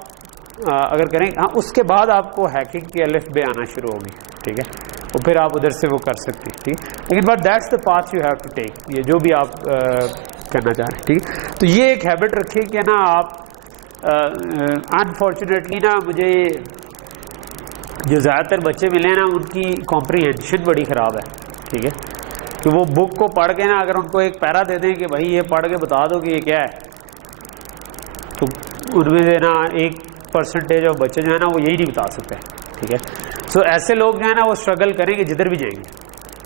अगर करें, हाँ, उसके बाद आपको हैकिंग की अलिफ बे आना शुरू होगी, ठीक है, और फिर आप उधर से वो कर सकते हैं, ठीक है। लेकिन but that's the path you have to take, ये जो भी आप करना चाह रहे हैं, ठीक है। तो ये एक हैबिट रखिए कि ना आप अनफॉर्चुनेटली ना मुझे जो ज़्यादातर बच्चे मिले हैं ना उनकी कॉम्प्रीहेंशन बड़ी ख़राब है, ठीक है, कि वो बुक को पढ़ के ना अगर उनको एक पैरा दे दें कि भाई ये पढ़ के बता दो कि ये क्या है, तो उनमें से ना 1% ऑफ बच्चे जो है ना वो यही नहीं बता सकते, ठीक है। सो ऐसे लोग जो है ना वो स्ट्रगल करेंगे जिधर भी जाएंगे,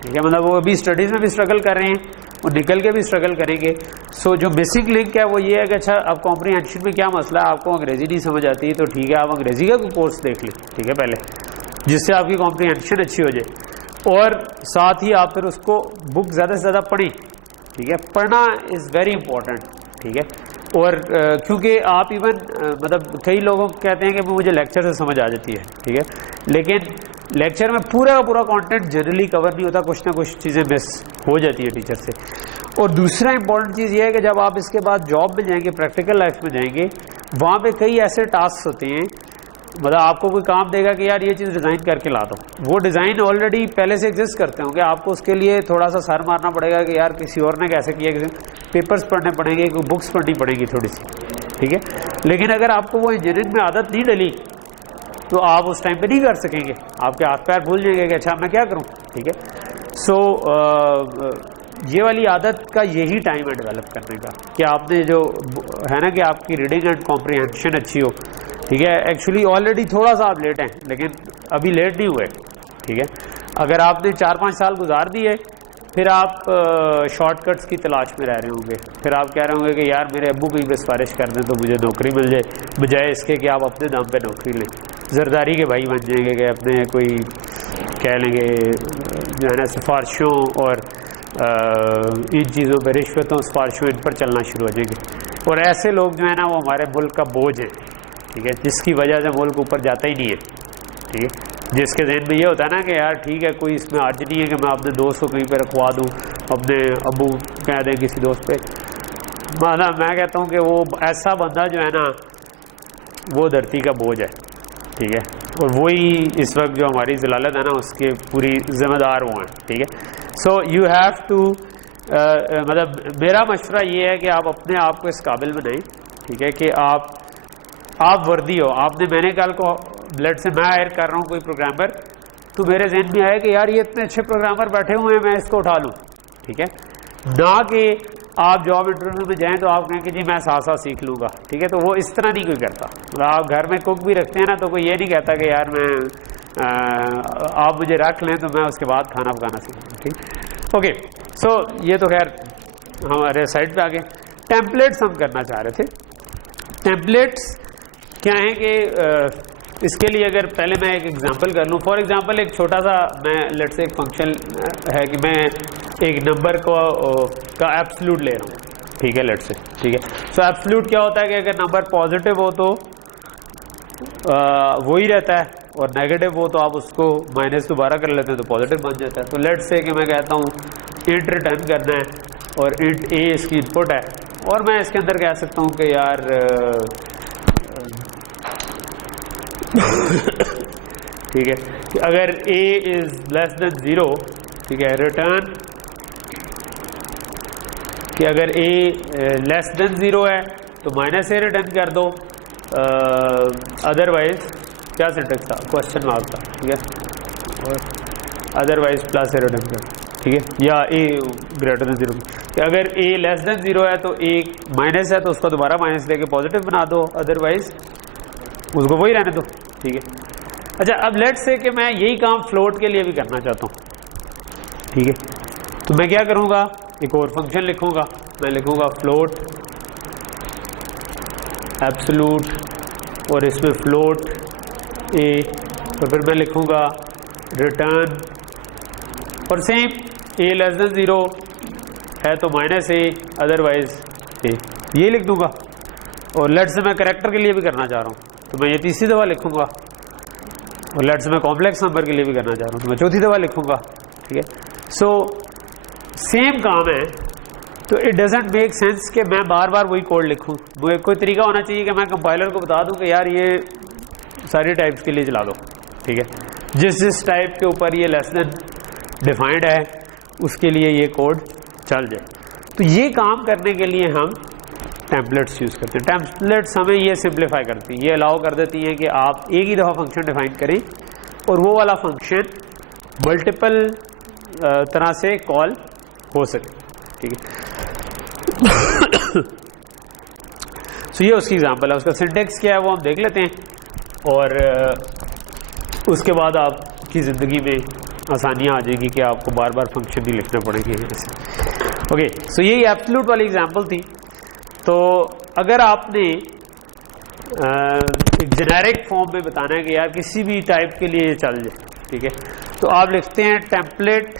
ठीक है, मतलब वो अभी स्टडीज़ में भी स्ट्रगल कर रहे हैं और निकल के भी स्ट्रगल करेंगे। सो जो बेसिक लिंक है वो ये है कि अच्छा अब कॉम्प्रीहेंशन में क्या मसला है, आपको अंग्रेज़ी नहीं समझ आती तो ठीक है आप अंग्रेज़ी का कोई कोर्स देख लें, ठीक है, पहले, जिससे आपकी कॉम्प्रीहेंशन अच्छी हो जाए, और साथ ही आप फिर उसको बुक ज़्यादा से ज़्यादा पढ़ें, ठीक है। पढ़ना इज़ वेरी इंपॉर्टेंट, ठीक है। और क्योंकि आप इवन मतलब कई लोगों को कहते हैं कि मुझे लेक्चर से समझ आ जाती है, ठीक है, लेकिन लेक्चर में पूरा का पूरा कंटेंट जनरली कवर नहीं होता, कुछ ना कुछ चीज़ें मिस हो जाती है टीचर से। और दूसरा इंपॉर्टेंट चीज़ ये है कि जब आप इसके बाद जॉब में जाएंगे, प्रैक्टिकल लाइफ में जाएंगे, वहाँ पे कई ऐसे टास्क होते हैं, मतलब आपको कोई काम देगा कि यार ये चीज़ डिज़ाइन करके ला दो, वो डिज़ाइन ऑलरेडी पहले से एग्जिस्ट करते होंगे, आपको उसके लिए थोड़ा सा सर मारना पड़ेगा कि यार किसी और ने कैसे किया, किसी पेपर्स पढ़ने पड़ेंगे, कोई बुक्स पढ़नी पड़ेगी थोड़ी सी, ठीक है। लेकिन अगर आपको वो इंजीनियरिंग में आदत नहीं डली तो आप उस टाइम पे नहीं कर सकेंगे, आपके हाथ पैर भूल जाएंगे कि अच्छा मैं क्या करूं, ठीक है। सो ये वाली आदत का यही टाइम है डेवलप करने का, कि आपने जो है ना कि आपकी रीडिंग एंड कॉम्प्रीहेंशन अच्छी हो, ठीक है। एक्चुअली ऑलरेडी थोड़ा सा आप लेट हैं, लेकिन अभी लेट नहीं हुए, ठीक है। अगर आपने 4-5 साल गुजार दिए, फिर आप शॉर्टकट्स की तलाश में रह रहे होंगे, फिर आप कह रहे होंगे कि यार मेरे अब्बू भी सिफारिश कर दें तो मुझे नौकरी मिल जाए, बजाय इसके कि आप अपने दाम पे नौकरी लें। जरदारी के भाई बन जाएंगे कि अपने कोई कह लेंगे जो है ना सिफारिशों और इन चीज़ों पर, रिश्वतों सिफारिशों, इन पर चलना शुरू हो जाएंगे। और ऐसे लोग जो है ना वो हमारे मुल्क का बोझ है, ठीक है, जिसकी वजह से मुल्क ऊपर जाता ही नहीं है, ठीक है। जिसके जहन में ये होता है ना कि यार ठीक है, कोई इसमें आज नहीं है कि मैं अपने दोस्त को कहीं पर रखवा दूँ, अपने अबू कह दें किसी दोस्त पे, माना मैं कहता हूँ कि वो ऐसा बंदा जो है ना वो धरती का बोझ है, ठीक है। और वही इस वक्त जो हमारी जलालत है ना उसके पूरी जिम्मेदार वो हैं, ठीक है। सो यू हैव टू मतलब मेरा मशवरा ये है कि आप अपने आप को इस काबिल बनाएं, ठीक है, कि आप वर्दी हो। आपने, मैंने कल को ब्लड से मैं हायर कर रहा हूँ कोई प्रोग्रामर, तो मेरे जहन में आया कि यार ये इतने अच्छे प्रोग्रामर बैठे हुए हैं, मैं इसको उठा लूँ, ठीक है। ना कि आप जॉब इंटरव्यू में जाएं तो आप कहें कि जी मैं साथ सीख लूँगा, ठीक है। तो वो इस तरह नहीं कोई करता। मतलब आप घर में कुक भी रखते हैं ना, तो कोई ये नहीं कहता कि यार मैं आप मुझे रख लें तो मैं उसके बाद खाना पकाना सीखूँ, ठीक। ओके, सो ये तो खैर हमारे साइड पे आ गए। टेम्पलेट्स हम करना चाह रहे थे। टेम्पलेट्स क्या है कि इसके लिए अगर पहले मैं एक एग्जांपल कर लूँ। फॉर एग्जांपल एक छोटा सा, मैं लेट्स से एक फंक्शन है कि मैं एक नंबर का एब्सोल्यूट ले रहा हूँ, ठीक है, लेट्स से, ठीक है। सो एब्सोल्यूट क्या होता है कि अगर नंबर पॉजिटिव हो तो वही रहता है, और नेगेटिव हो तो आप उसको माइनस दोबारा कर लेते हैं तो पॉजिटिव बन जाता है। तो लेट्स से कि मैं कहता हूँ इंट रिटर्न करना है और इंट ए इसकी इनपुट है, और मैं इसके अंदर कह सकता हूँ कि यार ठीक है, कि अगर a इज लेस देन 0, ठीक है, रिटर्न कि अगर a लेस देन 0 है तो माइनस a रिटर्न कर दो, अदरवाइज क्या सिंटेक्स था, क्वेश्चन मार्क था, ठीक है, और अदरवाइज प्लस a रिटर्न कर, ठीक है, या a ग्रेटर देन 0। कि अगर a लेस देन 0 है तो a माइनस है तो उसको दोबारा माइनस लेके पॉजिटिव बना दो, अदरवाइज उसको वही रहने दो, ठीक है। अच्छा, अब लेट्स से कि मैं यही काम फ्लोट के लिए भी करना चाहता हूँ, ठीक है। तो मैं क्या करूँगा, एक और फंक्शन लिखूँगा, मैं लिखूँगा फ्लोट एब्सोल्यूट, और इसमें फ्लोट ए, और फिर मैं लिखूँगा रिटर्न, और सेम ए लेस देन 0 है तो माइनस ए, अदरवाइज ए, ये लिख दूँगा। और लेट्स से मैं कैरेक्टर के लिए भी करना चाह रहा हूँ तो मैं ये तीसरी दफ़ा लिखूँगा, और लेट्स से मैं कॉम्प्लेक्स नंबर के लिए भी करना चाह रहा हूँ तो मैं चौथी दफ़ा लिखूँगा, ठीक है। सो सेम काम है, तो इट डजेंट मेक सेंस कि मैं बार बार वही कोड लिखूँ। वो कोई तरीका होना चाहिए कि मैं कंपाइलर को बता दूँ कि यार ये सारी टाइप्स के लिए चला दो, ठीक है, जिस टाइप के ऊपर ये लेस देन डिफाइंड है उसके लिए ये कोड चल जाए। तो ये काम करने के लिए हम टेम्पलेट्स यूज़ करते हैं। टेम्पलेट्स हमें ये सिंप्लीफाई करती है, ये अलाउ कर देती है कि आप एक ही दफ़ा फंक्शन डिफाइन करें और वो वाला फंक्शन मल्टीपल तरह से कॉल हो सके, ठीक है। सो ये उसकी एग्जांपल है। उसका सिंटेक्स क्या है वो हम देख लेते हैं, और उसके बाद आपकी ज़िंदगी में आसानियाँ आ जाएगी कि आपको बार बार फंक्शन नहीं लिखना पड़ेंगे। ओके, सो यही एब्सोल्यूट वाली एग्जांपल थी। तो अगर आपने एक जेनेरिक फॉर्म में बताना है कि यार किसी भी टाइप के लिए चल जाए, ठीक है, तो आप लिखते हैं टेम्पलेट,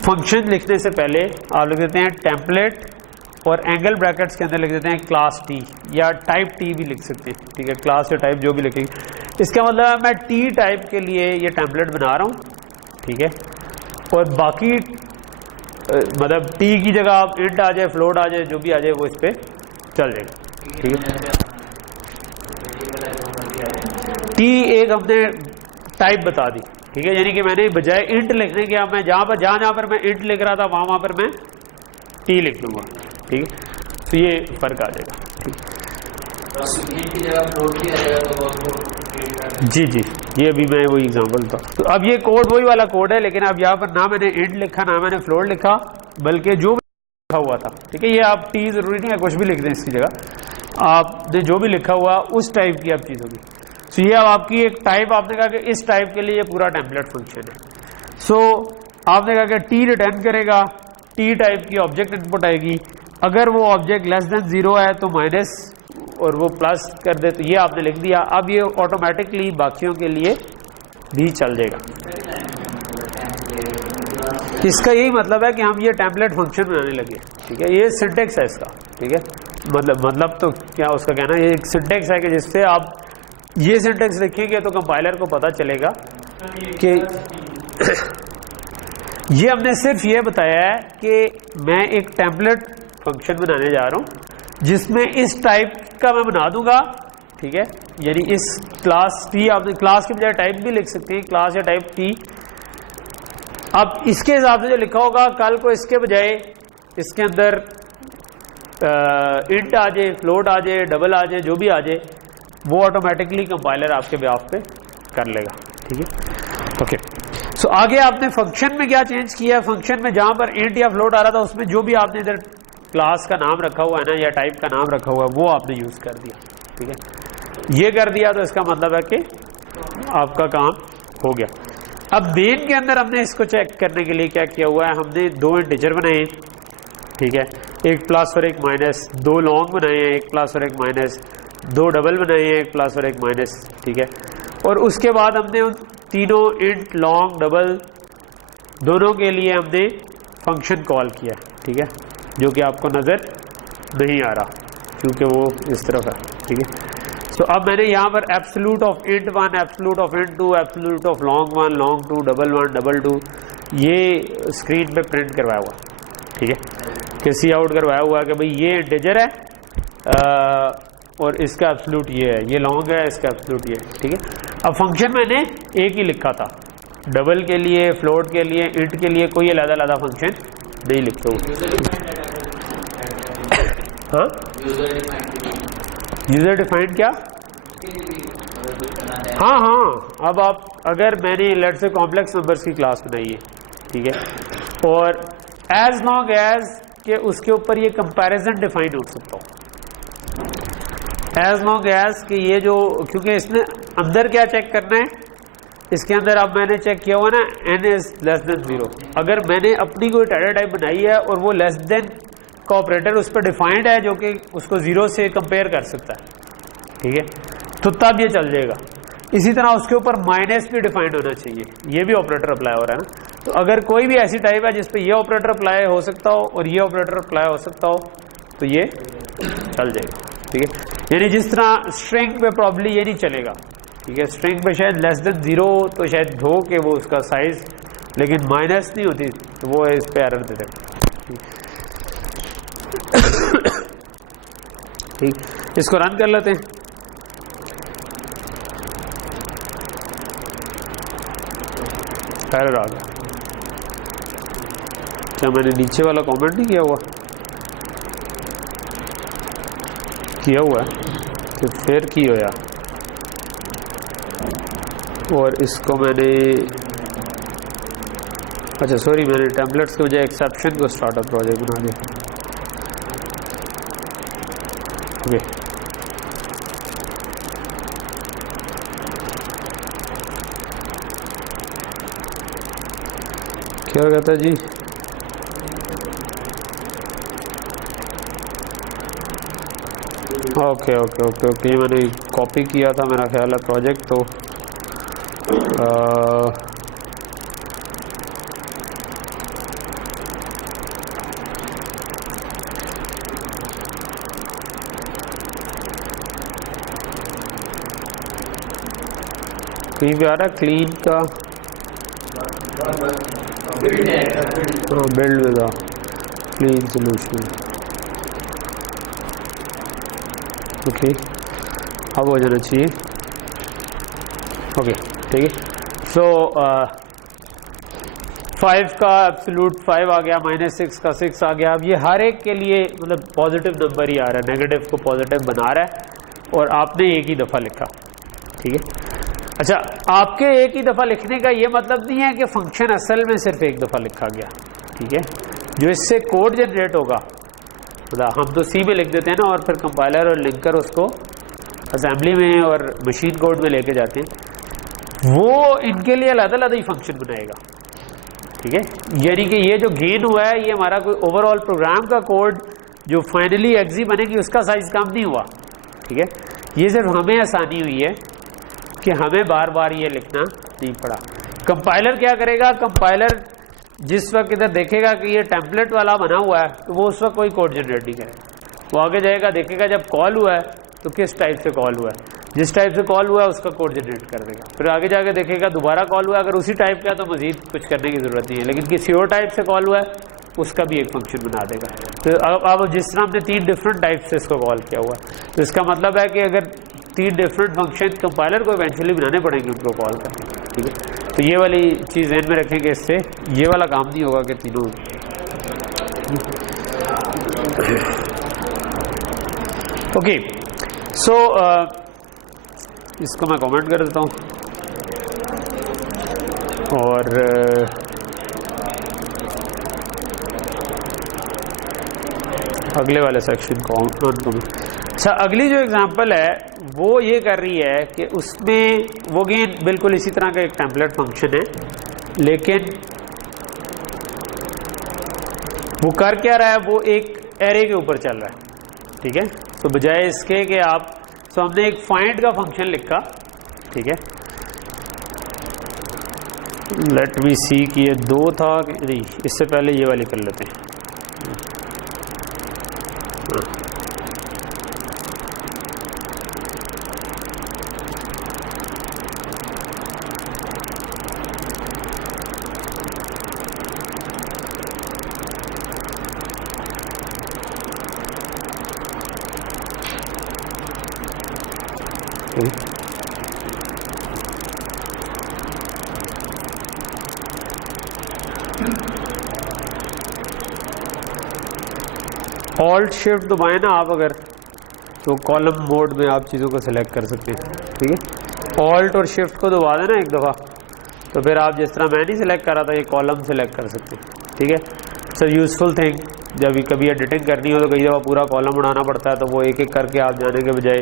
फंक्शन लिखने से पहले आप लिख देते हैं टेम्पलेट, और एंगल ब्रैकेट्स के अंदर लिख देते हैं क्लास टी, या टाइप टी भी लिख सकते हैं, ठीक है, क्लास या टाइप जो भी लिखेंगे। इसका मतलब मैं टी टाइप के लिए ये टेम्पलेट बना रहा हूँ, ठीक है, और बाकी मतलब टी की जगह आप इंट आ जाए, फ्लोट आ जाए, जो भी आ जाए वो इस पर चल जाएगा, ठीक है। टी एक हमने टाइप बता दी, ठीक है, यानी कि मैंने बजाय इंट लिखने के मैं जहाँ पर मैं इंट लिख रहा था वहाँ पर मैं टी लिख दूंगा, ठीक है। तो ये फर्क आ जाएगा, जी जी, ये अभी मैं वही एग्जांपल था। तो अब ये कोड वही वाला कोड है, लेकिन अब यहाँ पर ना मैंने इंट लिखा ना मैंने फ्लोट लिखा, बल्कि जो भी लिखा हुआ था, ठीक है, ये आप टी जरूरी नहीं है कुछ भी लिख दें इसकी जगह, आपने जो भी लिखा हुआ उस टाइप की अब चीज़ होगी। सो ये अब आपकी एक टाइप, आपने कहा कि इस टाइप के लिए ये पूरा टेम्पलेट फंक्शन है। सो आपने कहा कि टी रिटर्न करेगा, टी टाइप की ऑब्जेक्ट इनपुट आएगी, अगर वो ऑब्जेक्ट लेस देन 0 है तो माइनस और वो प्लस कर दे, तो ये आपने लिख दिया। अब ये ऑटोमेटिकली बाकियों के लिए भी चल जाएगा। इसका यही मतलब है कि हम ये टेम्पलेट फंक्शन बनाने लगे, ठीक है। ये सिंटेक्स है इसका, ठीक है। मतलब तो क्या उसका कहना है, ये एक सिंटेक्स है कि जिससे आप ये सिंटेक्स लिखेंगे तो कंपाइलर को पता चलेगा कि ये हमने सिर्फ ये बताया है कि मैं एक टेम्पलेट फंक्शन बनाने जा रहा हूं जिसमें इस टाइप का मैं बना दूंगा, ठीक है। यानी इस क्लास टी, आपने क्लास के बजाय टाइप भी लिख सकते हैं, क्लास या टाइप टी। अब इसके हिसाब से जो लिखा होगा, कल को इसके बजाय इसके अंदर इंट आ जाए, फ्लोट आ जाए, डबल आ जाए, जो भी आ जाए, वो ऑटोमेटिकली कंपाइलर आपके बिहाफ पे कर लेगा, ठीक है। ओके, सो आगे आपने फंक्शन में क्या चेंज किया। फंक्शन में जहां पर इंट या फ्लोट आ रहा था उसमें जो भी आपने इधर क्लास का नाम रखा हुआ है ना, या टाइप का नाम रखा हुआ है, वो आपने यूज कर दिया, ठीक है। ये कर दिया तो इसका मतलब है कि आपका काम हो गया। अब मेन के अंदर हमने इसको चेक करने के लिए क्या किया हुआ है, हमने दो इंटीजर बनाए, ठीक है, एक प्लस और एक माइनस, दो लॉन्ग बनाए हैं, एक प्लस और एक माइनस, दो डबल बनाए हैं, एक प्लस और एक माइनस, ठीक है। और उसके बाद हमने उन तीनों इंट, लॉन्ग, डबल दोनों के लिए हमने फंक्शन कॉल किया, ठीक है, जो कि आपको नजर नहीं आ रहा क्योंकि वो इस तरफ है, ठीक है। तो अब मैंने यहाँ पर absolute of int 1, absolute of int 2, absolute of long 1, long 2, double 1, double 2 ये स्क्रीन पे प्रिंट करवाया हुआ, ठीक है, कि सी आउट करवाया हुआ कि भाई ये इंटीजर है और इसका एब्सोल्यूट ये है, ये लॉन्ग है, इसका एब्सोल्यूट ये है, ठीक है। अब फंक्शन मैंने एक ही लिखा था, डबल के लिए, फ्लोट के लिए, इंट के लिए कोई अलग-अलग फंक्शन नहीं लिखते हुए। हाँ, यूजर डिफाइंड क्या? हाँ हाँ, अब आप अगर मैंने लेट से कॉम्प्लेक्स नंबर्स की क्लास बनाई है, ठीक है, और एज लॉन्ग एज के उसके ऊपर ये कंपैरिजन डिफाइन हो सकता हो, एज लॉन्ग एज कि ये जो, क्योंकि इसने अंदर क्या चेक करना है, इसके अंदर अब मैंने चेक किया हुआ ना n इज लेस देन 0, अगर मैंने अपनी कोई डाटा टाइप बनाई है और वो लेस देन का ऑपरेटर उस पर डिफाइंड है जो कि उसको 0 से कंपेयर कर सकता है, ठीक है, तो तब ये चल जाएगा। इसी तरह उसके ऊपर माइनस भी डिफाइंड होना चाहिए, ये भी ऑपरेटर अप्लाई हो रहा है ना। तो अगर कोई भी ऐसी टाइप है जिसपे ये ऑपरेटर अप्लाई हो सकता हो और ये ऑपरेटर अप्लाई हो सकता हो तो ये चल जाएगा, ठीक है। यानी जिस तरह स्ट्रिंग पे प्रॉब्ली ये नहीं चलेगा, ठीक है, स्ट्रिंग पे शायद लेस देन 0 तो शायद हो के वो उसका साइज, लेकिन माइनस नहीं होती तो वो इस पे एरर दे देगा, ठीक। इसको रन कर लेते हैं। एरर आ गया, क्या मैंने नीचे वाला कमेंट नहीं किया हुआ? किया हुआ है तो फिर की होया, और इसको मैंने, अच्छा सॉरी, मैंने टेम्पलेट्स के बजाय एक्सेप्शन को स्टार्टअप प्रोजेक्ट बना दिया। ओके, क्या कहता है जी? ओके ओके ओके ओके, मैंने कॉपी किया था मेरा ख्याल है प्रोजेक्ट, तो कहीं भी आ रहा है क्लीन का, हाँ, build with clean solution, okay, अब हो जाना चाहिए, ओके, ठीक है। सो 5 का एब्सोल्यूट 5 आ गया, -6 का 6 आ गया। अब ये हर एक के लिए मतलब पॉजिटिव नंबर ही आ रहा है, नेगेटिव को पॉजिटिव बना रहा है, और आपने एक ही दफ़ा लिखा, ठीक है। अच्छा, आपके एक ही दफ़ा लिखने का ये मतलब नहीं है कि फंक्शन असल में सिर्फ एक दफ़ा लिखा गया, ठीक है। जो इससे कोड जनरेट होगा, मतलब हम तो सी में लिख देते हैं ना, और फिर कंपाइलर और लिंकर उसको असेंबली में और मशीन कोड में लेके जाते हैं, वो इनके लिए अलग ही फंक्शन बनाएगा, ठीक है। यानी कि ये जो गेन हुआ है ये हमारा कोई ओवरऑल प्रोग्राम का कोड जो फाइनली एग्जी बनेगी उसका साइज कम नहीं हुआ, ठीक है। ये सिर्फ हमें आसानी हुई है कि हमें बार बार ये लिखना नहीं पड़ा। कंपाइलर क्या करेगा, कंपाइलर जिस वक्त इधर देखेगा कि ये टेम्पलेट वाला बना हुआ है तो वो उस वक्त कोई कोड जनरेट नहीं करेगा, वो आगे जाएगा देखेगा जब कॉल हुआ है तो किस टाइप से कॉल हुआ है, जिस टाइप से कॉल हुआ है उसका कोड जनरेट कर देगा, फिर आगे जाके देखेगा दोबारा कॉल हुआ है, अगर उसी टाइप का तो मजीद कुछ करने की जरूरत नहीं है, लेकिन किसी और टाइप से कॉल हुआ है उसका भी एक फंक्शन बना देगा। तो अब जिस तरह हमने 3 डिफरेंट टाइप से इसको कॉल किया हुआ है तो इसका मतलब है कि अगर 3 डिफरेंट फंक्शन कंपाइलर को इवेंचुअली बनाने पड़ेंगे उनको कॉल करने, ठीक है। तो ये वाली चीज़ ध्यान में रखेंगे, इससे ये वाला काम नहीं होगा कि तीनों। ओके, सो इसको मैं कमेंट कर देता हूँ और अगले वाले सेक्शन को ऑन करूँ। अच्छा, अगली जो एग्जांपल है वो ये कर रही है कि उसमें वो गेन बिल्कुल इसी तरह का एक टेम्पलेट फंक्शन है, लेकिन वो कर क्या रहा है, वो एक एरे के ऊपर चल रहा है, ठीक है। तो बजाय इसके कि आप, तो हमने एक फाइंड का फंक्शन लिखा, ठीक है। लेट मी सी कि ये 2 था कि नहीं, इससे पहले ये वाली कर लेते हैं। ऑल्ट शिफ्ट दबाएं ना आप अगर, तो कॉलम मोड में आप चीज़ों को सिलेक्ट कर सकते हैं, ठीक है। ऑल्ट और शिफ्ट को दबा देना एक दफ़ा, तो फिर आप जिस तरह मैं नहीं सिलेक्ट कर रहा था ये कॉलम सिलेक्ट कर सकते हैं, ठीक है। सर यूज़फुल थिंग, जब कभी एडिटिंग करनी हो तो कई दफ़ा पूरा कॉलम उड़ाना पड़ता है, तो वो एक एक करके आप जाने के बजाय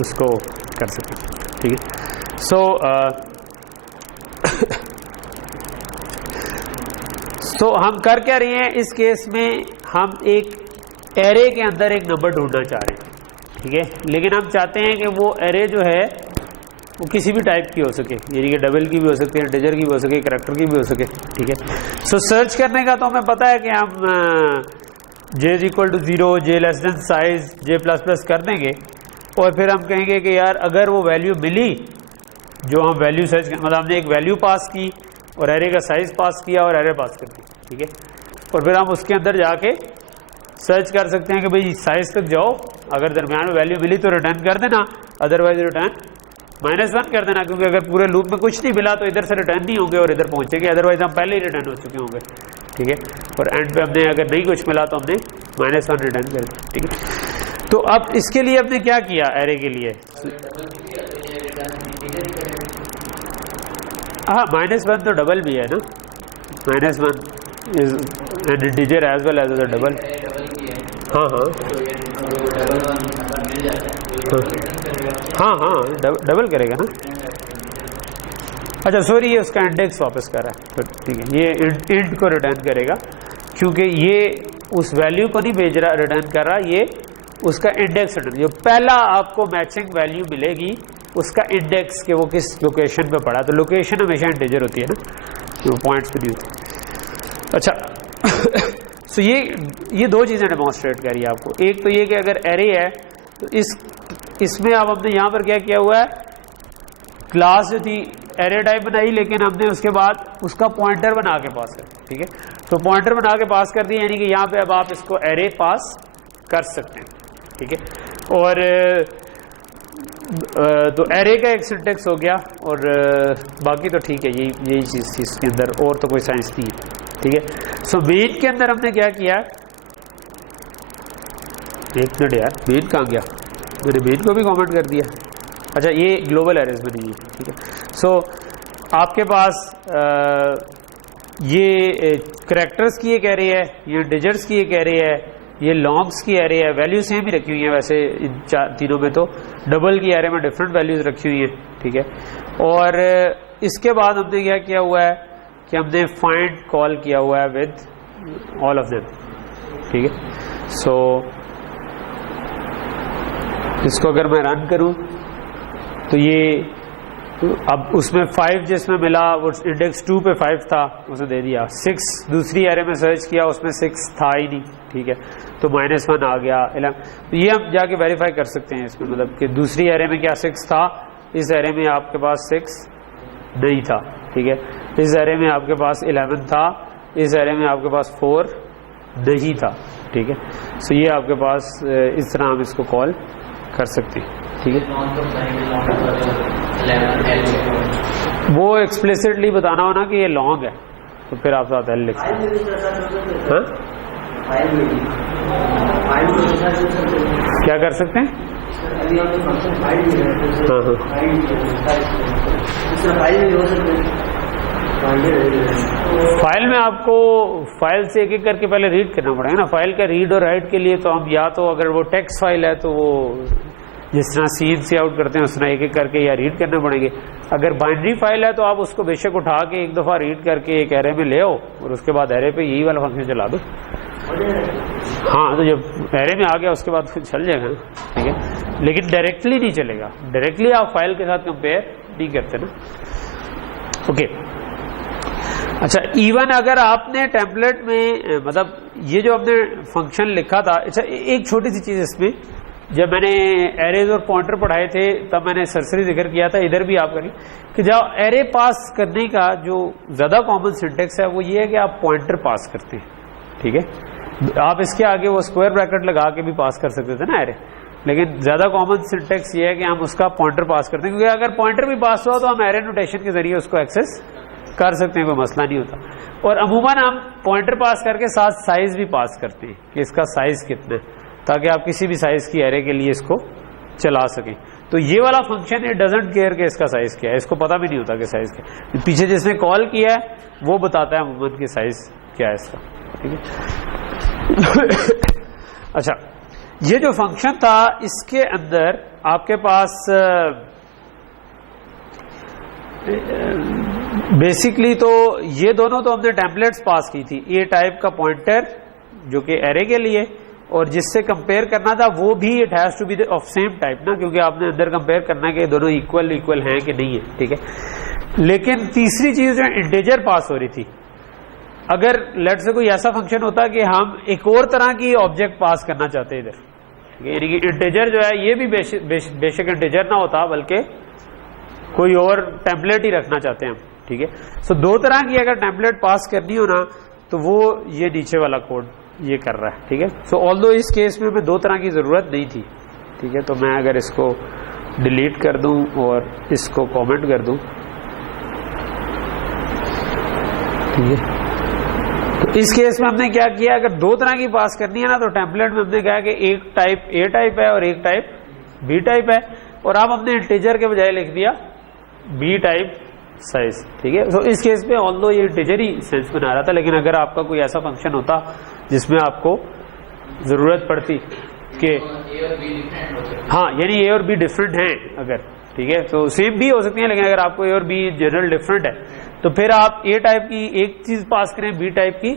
उसको कर सकते हैं, ठीक है। सो तो हम कर क्या रहे हैं इस केस में, हम एक एरे के अंदर एक नंबर ढूंढना चाह रहे हैं, ठीक है। लेकिन हम चाहते हैं कि वो एरे जो है वो किसी भी टाइप की हो सके, यानी कि डबल की भी हो सकती है, इंटीजर की भी हो सके, कैरेक्टर की भी हो सके, ठीक है। सो सर्च करने का तो हमें पता है कि हम j = 0, j < साइज j++ कर देंगे और फिर हम कहेंगे कि यार अगर वो वैल्यू मिली जो हम वैल्यू सर्च, मतलब हमने एक वैल्यू पास की और एरे का साइज पास किया और एरे पास कर दी, ठीक है। और फिर हम उसके अंदर जाके सर्च कर सकते हैं कि भाई साइज तक जाओ, अगर दरमियान में वैल्यू मिली तो रिटर्न कर देना, अदरवाइज रिटर्न -1 कर देना, क्योंकि अगर पूरे लूप में कुछ नहीं मिला तो इधर से रिटर्न नहीं होंगे और इधर पहुंचेंगे, अदरवाइज हम पहले ही रिटर्न हो चुके होंगे, ठीक है। और एंड पे हमने अगर नहीं कुछ मिला तो हमने -1 रिटर्न कर दिया, ठीक है। तो अब इसके लिए हमने क्या किया, एरे के लिए हाँ -1 तो डबल भी है ना, -1 is an integer as well as a double. हाँ हाँ हाँ हाँ डबल करेगा ना। अच्छा सॉरी, ये उसका इंडेक्स वापस कर रहा है, तो ठीक है, ये इंट को रिटर्न करेगा, क्योंकि ये उस वैल्यू को नहीं भेज रहा, रिटर्न कर रहा, ये उसका इंडेक्स रिटर्न, जो पहला आपको मैचिंग वैल्यू मिलेगी उसका इंडेक्स के वो किस लोकेशन पे पड़ा, तो लोकेशन हमेशा इंटीजर होती है ना, जो पॉइंट्स पे दी होती। अच्छा सो ये 2 चीज़ें डेमोन्स्ट्रेट करी है आपको। एक तो ये कि अगर एरे है तो इसमें अब हमने यहाँ पर क्या किया हुआ है, क्लास जो थी एरे टाइप बनाई, लेकिन हमने उसके बाद उसका पॉइंटर बना के पास कर, ठीक है। तो पॉइंटर बना के पास कर दिया, यानी कि यहाँ पे अब आप इसको एरे पास कर सकते हैं, ठीक है। और तो एरे का एक सिंटेक्स हो गया और बाकी तो ठीक है, यही चीज़ थी इसके अंदर, और तो कोई साइंस नहीं है, ठीक है। सो मेन के अंदर हमने क्या किया, एक मिनट यार, मेन कहाँ गया, मैंने मेन को भी कमेंट कर दिया। अच्छा ये ग्लोबल एरेज बनी है, ठीक है। सो आपके पास ये कैरेक्टर्स की एक एरे है, ये इंटीजर्स की एक एरे है, ये लॉन्ग्स की एरे है, वैल्यू सेम ही रखी हुई है वैसे इन तीनों में, तो डबल की एरे में डिफरेंट वैल्यूज रखी हुई है, ठीक है। और इसके बाद हमने क्या किया हुआ है कि हमने फाइंड कॉल किया हुआ है विद ऑल ऑफ देम, ठीक है। सो इसको अगर मैं रन करूं तो ये अब उसमें 5 जिसमें मिला वो इंडेक्स 2 पे 5 था, उसे दे दिया। 6 दूसरी एरे में सर्च किया, उसमें 6 था ही नहीं, ठीक है, तो -1 आ गया। 11 तो ये हम जाके वेरीफाई कर सकते हैं इसमें, मतलब कि दूसरी एरे में क्या 6 था, इस एरे में आपके पास 6 नहीं था, ठीक है। इस एरे में आपके पास 11 था, इस एरे में आपके पास 4 नहीं था, ठीक है। सो ये आपके पास इस तरह हम इसको कॉल कर सकते हैं, ठीक है। वो एक्सप्लिसिटली बताना हो ना कि ये लॉन्ग है, तो फिर आप साथ एल लिखते हैं। क्या कर सकते हैं? फाइल में आपको फाइल से एक एक करके पहले रीड करना पड़ेगा ना। फाइल का रीड और राइट के लिए तो हम या तो अगर वो टेक्स्ट फाइल है तो वो जिस तरह सीन से आउट करते हैं उस तरह एक एक करके या रीड करने पड़ेंगे। अगर बाइनरी फाइल है तो आप उसको बेशक उठा के एक दफ़ा रीड करके एक एरे में ले आओ और उसके बाद एरे पे यही वाला फंक्शन चला दो। हाँ, तो जब एरे में आ गया उसके बाद फिर चल जाएगा, ठीक है, लेकिन डायरेक्टली नहीं चलेगा। डायरेक्टली आप फाइल के साथ कंपेयर नहीं करते ना। ओके, अच्छा, इवन अगर आपने टेम्पलेट में मतलब ये जो हमने फंक्शन लिखा था, अच्छा एक छोटी सी चीज़ इसमें, जब मैंने एरेज और पॉइंटर पढ़ाए थे तब मैंने सरसरी जिक्र किया था, इधर भी आप करें कि जब एरे पास करने का जो ज़्यादा कॉमन सिंटेक्स है वो ये है कि आप पॉइंटर पास करते हैं, ठीक है। आप इसके आगे वो स्क्वायर ब्रैकेट लगा के भी पास कर सकते थे ना एरे, लेकिन ज़्यादा कॉमन सिंटेक्स ये है कि हम उसका पॉइंटर पास करते हैं, क्योंकि अगर पॉइंटर भी पास हुआ तो हम एरे नोटेशन के जरिए उसको एक्सेस कर सकते हैं, कोई मसला नहीं होता। और अमूमन हम पॉइंटर पास करके साथ साइज भी पास करते हैं कि इसका साइज कितना है, ताकि आप किसी भी साइज की एरे के लिए इसको चला सकें। तो ये वाला फंक्शन इट डजंट केयर कि इसका साइज क्या है, इसको पता भी नहीं होता कि साइज क्या है। पीछे जिसने कॉल किया है वो बताता है अमूमन की साइज क्या है इसका, ठीक है। अच्छा, ये जो फंक्शन था इसके अंदर आपके पास बेसिकली तो ये दोनों तो हमने टेम्पलेट्स पास की थी, ए टाइप का पॉइंटर जो कि एरे के लिए, और जिससे कंपेयर करना था वो भी it has to be of same type ना, क्योंकि आपने अंदर कंपेयर करना है कि दोनों इक्वल हैं कि नहीं है, ठीक है। लेकिन तीसरी चीज जो इंटीजर पास हो रही थी, अगर लेट से कोई ऐसा फंक्शन होता कि हम एक और तरह की ऑब्जेक्ट पास करना चाहते हैं इधर, यानी कि इंटीजर जो है ये भी बेशक इंटीजर ना होता बल्कि कोई और टेम्पलेट ही रखना चाहते हैं हम, ठीक है। सो दो तरह की अगर टेम्पलेट पास करनी हो ना तो वो ये नीचे वाला कोड ये कर रहा है, ठीक है। सो ऑल्दो इस केस में हमें दो तरह की जरूरत नहीं थी, ठीक है। तो मैं अगर इसको डिलीट कर दूं और इसको कमेंट कर दूं, ठीक है, तो इस केस में हमने क्या किया, अगर दो तरह की पास करनी है ना तो टेम्पलेट में हमने कहा कि एक टाइप ए टाइप है और एक टाइप बी टाइप है, और अब हमने इंटीजर के बजाय लिख दिया बी टाइप साइज, ठीक है। तो इस केस में ऑल्दो ये इंटीजर ही सेंस बना रहा था, लेकिन अगर आपका कोई ऐसा फंक्शन होता जिसमें आपको जरूरत पड़ती कि हाँ, यानी ए और बी डिफरेंट हैं अगर, ठीक है, तो सेम भी हो सकती है, लेकिन अगर आपको ए और बी जनरल डिफरेंट है तो फिर आप ए टाइप की एक चीज पास करें, बी टाइप की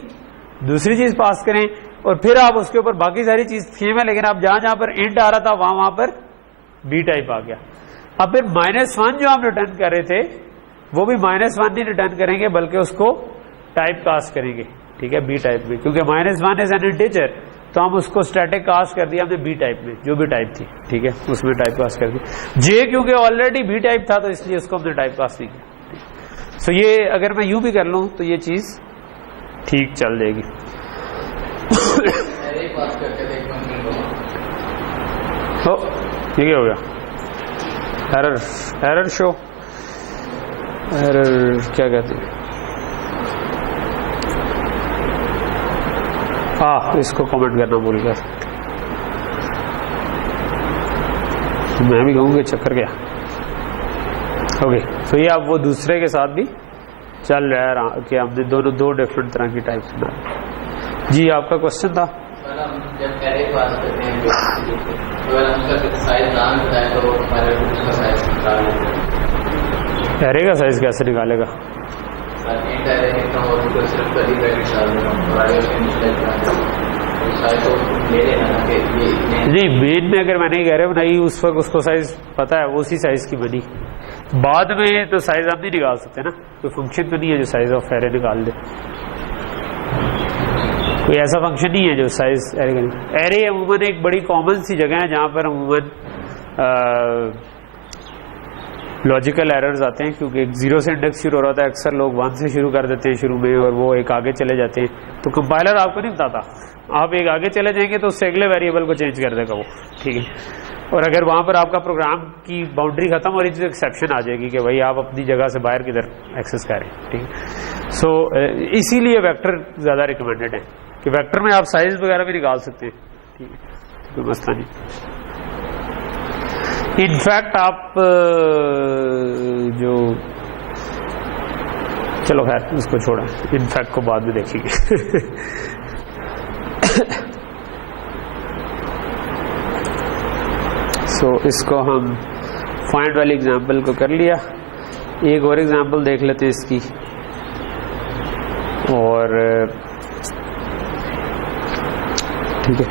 दूसरी चीज पास करें, और फिर आप उसके ऊपर बाकी सारी चीज सेम है, लेकिन आप जहां जहां पर इंट आ रहा था वहां पर बी टाइप आ गया। अब फिर -1 जो हम रिटर्न कर रहे थे वो भी -1 नहीं रिटर्न करेंगे बल्कि उसको टाइप कास्ट करेंगे, ठीक है, बी टाइप में, क्योंकि -1 इज एन इंटीजर, तो हम उसको स्टैटिक कास्ट कर दिया हमने बी टाइप में, जो भी टाइप थी, ठीक है, उसमें टाइप कास्ट कर दिया। जे क्योंकि ऑलरेडी बी टाइप था तो इसलिए उसको हमने टाइप कास्ट नहीं किया। सो ये अगर मैं यूं भी कर लूं तो ये चीज ठीक चल जाएगी। तो ये क्या हो गया, एरर शो, एरर क्या कहते हैं, इसको कमेंट करना भूल गया, मैं भी कहूँगा चक्कर गया। ओके, तो ये अब वो दूसरे के साथ भी चल रहा है कि हमने दोनों दो डिफरेंट तरह की टाइप्स बना। जी आपका क्वेश्चन था? जब एरे पास करते हैं तो हम उसका साइज नाम बताएं तो हमारे उसका साइज निकाल लेते हैं। एरे का साइज कैसे निकालेगा? इंट एरे लिखता हूँ और सिर्फ कली ब्रैकेट डाल देता हूँ और आगे उसके नीचे साइज तो ले लेना ना कि ये नहीं, मेन में अगर मैंने एरे बनाई उस वक्त उसको साइज पता है, उसी साइज की बनी। बाद में तो साइज आप नहीं निकाल सकते ना, कोई फंक्शन तो नहीं है जो साइज ऑफ एरे निकाल दे, कोई ऐसा फंक्शन नहीं है जो साइज एरे का। एरे अमूमन एक बड़ी कॉमन सी जगह है जहां पर अमूमन लॉजिकल एरर्स आते हैं, क्योंकि एक जीरो से इंडेक्स शुरू हो रहा था, अक्सर लोग 1 से शुरू कर देते हैं शुरू में और वो एक आगे चले जाते हैं, तो कंपाइलर आपको नहीं बताता, आप एक आगे चले जाएंगे तो उससे अगले वेरिएबल को चेंज कर देगा वो, ठीक है। और अगर वहां पर आपका प्रोग्राम की बाउंड्री खत्म हो रही थी तो एक्सेप्शन आ जाएगी कि भाई आप अपनी जगह से बाहर किधर एक्सेस करें, ठीक है। सो इसीलिए वेक्टर ज्यादा रिकमेंडेड है कि वेक्टर में आप साइज वगैरह भी निकाल सकते हैं, ठीक है, कोई मसला नहीं। इनफैक्ट आप जो चलो खैर उसको छोड़ा, इनफैक्ट को बाद में देखेंगे। सो इसको हम फाइंड वाली एग्जांपल को कर लिया, एक और एग्जांपल देख लेते हैं इसकी। और ठीक है,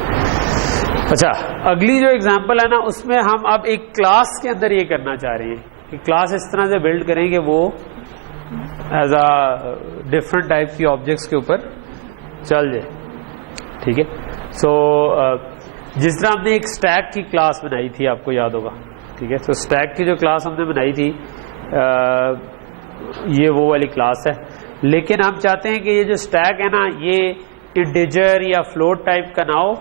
अच्छा अगली जो एग्जांपल है ना उसमें हम अब एक क्लास के अंदर ये करना चाह रहे हैं कि क्लास इस तरह से बिल्ड करें कि वो एज अ डिफरेंट टाइप की ऑब्जेक्ट्स के ऊपर चल जाए, ठीक है। सो जिस तरह हमने एक स्टैक की क्लास बनाई थी, आपको याद होगा, ठीक है। तो स्टैक की जो क्लास हमने बनाई थी ये वो वाली क्लास है, लेकिन हम चाहते हैं कि ये जो स्टैक है ना ये इंटीजर या फ्लोट टाइप का ना हो,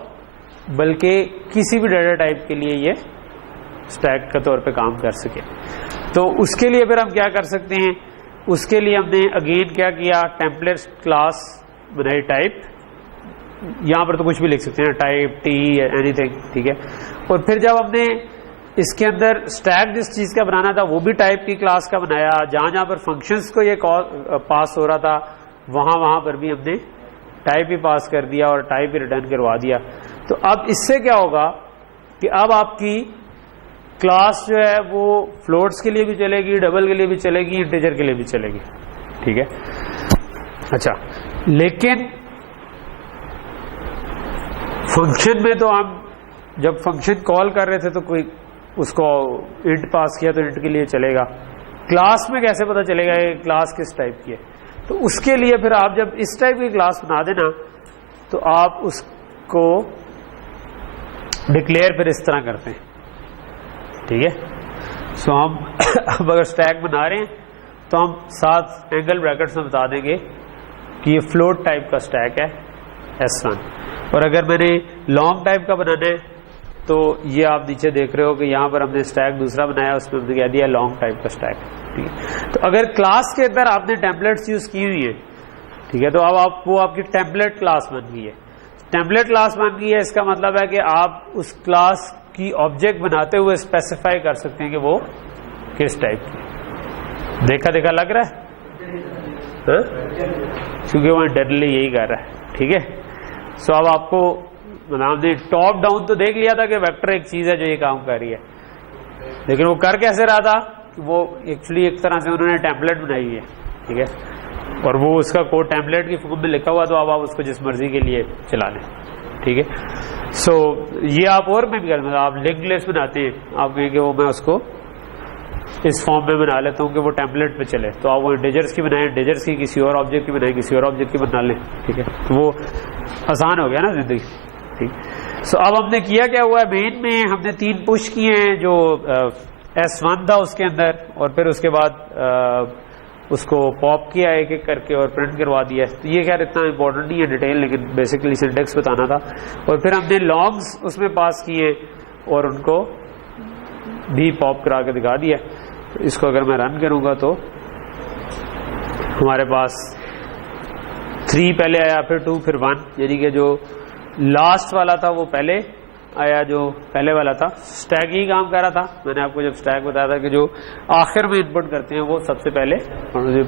बल्कि किसी भी डाटा टाइप के लिए ये स्टैक के तौर पे काम कर सके। तो उसके लिए फिर हम क्या कर सकते हैं, उसके लिए हमने अगेन क्या किया, टेम्पलेट क्लास बनाई टाइप, यहां पर तो कुछ भी लिख सकते हैं, टाइप टी एनीथिंग, ठीक है। और फिर जब हमने इसके अंदर स्टैक जिस चीज का बनाना था वो भी टाइप की क्लास का बनाया, जहां जहां पर फंक्शंस को ये पास हो रहा था वहां पर भी हमने टाइप ही पास कर दिया और टाइप ही रिटर्न करवा दिया। तो अब इससे क्या होगा कि अब आपकी क्लास जो है वो फ्लोट्स के लिए भी चलेगी, डबल के लिए भी चलेगी, इंटीजर के लिए भी चलेगी, ठीक है। अच्छा, लेकिन फंक्शन में तो हम जब फंक्शन कॉल कर रहे थे तो कोई उसको इंट पास किया तो इंट के लिए चलेगा, क्लास में कैसे पता चलेगा ये क्लास किस टाइप की है? तो उसके लिए फिर आप जब इस टाइप की क्लास बना देना तो आप उसको डिक्लेयर फिर इस तरह करते हैं, ठीक है। सो हम अब अगर स्टैक बना रहे हैं तो हम साथ एंगल ब्रैकेट्स में बता देंगे कि ये फ्लोट टाइप का स्टैक है S1, और अगर मैंने लॉन्ग टाइप का बनाना है तो ये आप नीचे देख रहे हो कि यहां पर हमने स्टैक दूसरा बनाया, उसमें हमने कह दिया लॉन्ग टाइप का स्टैक, ठीक है। तो अगर क्लास के अंदर आपने टेम्पलेट्स यूज की हुई है, ठीक है, तो अब वो आपकी टेम्पलेट क्लास बन गई है। टेम्पलेट क्लास बन गई है, इसका मतलब है कि आप उस क्लास की ऑब्जेक्ट बनाते हुए स्पेसिफाई कर सकते हैं कि वो किस टाइप की। देखा लग रहा है, क्योंकि वो इंटरनली यही कर रहा है, ठीक है। सो अब आपको हमने टॉप डाउन तो देख लिया था कि वेक्टर एक चीज है जो ये काम कर रही है, लेकिन वो कर कैसे रहा था, वो एक्चुअली एक तरह से उन्होंने टेम्पलेट बनाई हुई है, ठीक है, और वो उसका कोड टेम्पलेट की फॉर्म में लिखा हुआ, तो अब आप उसको जिस मर्जी के लिए चला लें, ठीक है। सो ये आप और में भी कर, मतलब आप लिंक लिस्ट बनाते हैं, आप कहेंगे वो मैं उसको इस फॉर्म में बना लेता हूँ कि वो टेम्पलेट पे चले, तो आप वो इंटीजर्स की बनाए, इंटीजर्स की किसी और ऑब्जेक्ट की बनाए, किसी और ऑब्जेक्ट की बना लें, ठीक है। तो वो आसान हो गया ना जिंदगी, ठीक। सो अब हमने किया क्या हुआ है, मेन में हमने 3 पुश किए हैं, जो S1 था उसके अंदर, और फिर उसके बाद उसको पॉप किया एक एक करके और प्रिंट करवा दिया। तो ये खैर इतना इंपॉर्टेंट नहीं है डिटेल, लेकिन बेसिकली सिंटेक्स बताना था। और फिर हमने लॉन्ग्स उसमें पास किए और उनको भी पॉप करा के दिखा दिया। तो इसको अगर मैं रन करूंगा तो हमारे पास 3 पहले आया, फिर 2, फिर 1, यानी कि जो लास्ट वाला था वो पहले आया जो पहले वाला था, स्टैक ही काम कर रहा था। मैंने आपको जब स्टैक बताया था कि जो आखिर में इनपुट करते हैं वो सबसे पहले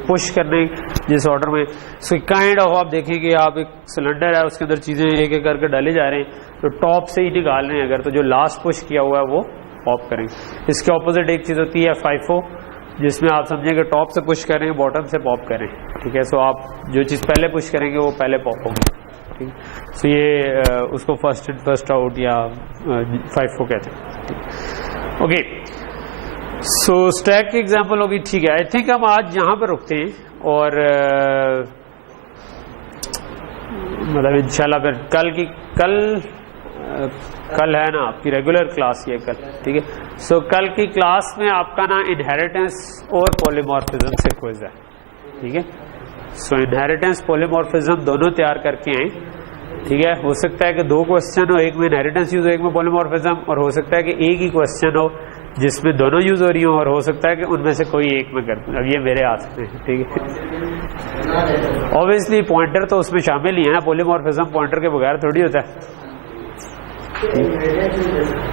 पुश करने जिस ऑर्डर में। सो काइंड ऑफ आप देखें कि आप एक सिलेंडर है उसके अंदर चीज़ें एक एक करके डाले जा रहे हैं, तो टॉप से ही निकाल रहे हैं अगर, तो जो लास्ट पुश किया हुआ है वो पॉप करेंगे। इसके ऑपोजिट एक चीज़ होती है FIFO, जिसमें आप समझें कि टॉप से पुश करें बॉटम से पॉप करें, ठीक है। सो आप जो चीज़ पहले पुश करेंगे वो पहले पॉप होगी, ठीक। सो ये उसको फर्स्ट इन फर्स्ट आउट या FIFO कहते हैं, ओके। सो स्टैक की एग्जांपल होगी, ठीक है। आई थिंक हम आज यहाँ पर रुकते हैं और मतलब इंशाल्लाह फिर कल है ना आपकी रेगुलर क्लास ये कल, ठीक है। सो कल की क्लास में आपका ना इनहेरिटेंस और पॉलीमॉर्फिज्म से क्विज है, ठीक है। सो इनहेरिटेंस पॉलीमॉर्फिज्म दोनों तैयार करके आए, ठीक है। हो सकता है कि 2 क्वेश्चन हो, एक में इनहेरिटेंस यूज हो, एक में पॉलीमॉर्फिज्म, और हो सकता है कि एक ही क्वेश्चन हो जिसमें दोनों यूज हो रही हो, और हो सकता है कि उनमें से कोई एक में कर दूं। अब ये मेरे हाथ में है, ठीक है। ऑब्वियसली पॉइंटर तो उसमें शामिल ही है ना, पॉलीमॉर्फिज्म पॉइंटर के बगैर थोड़ी होता है।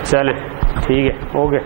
चलें, ठीक है, ओके।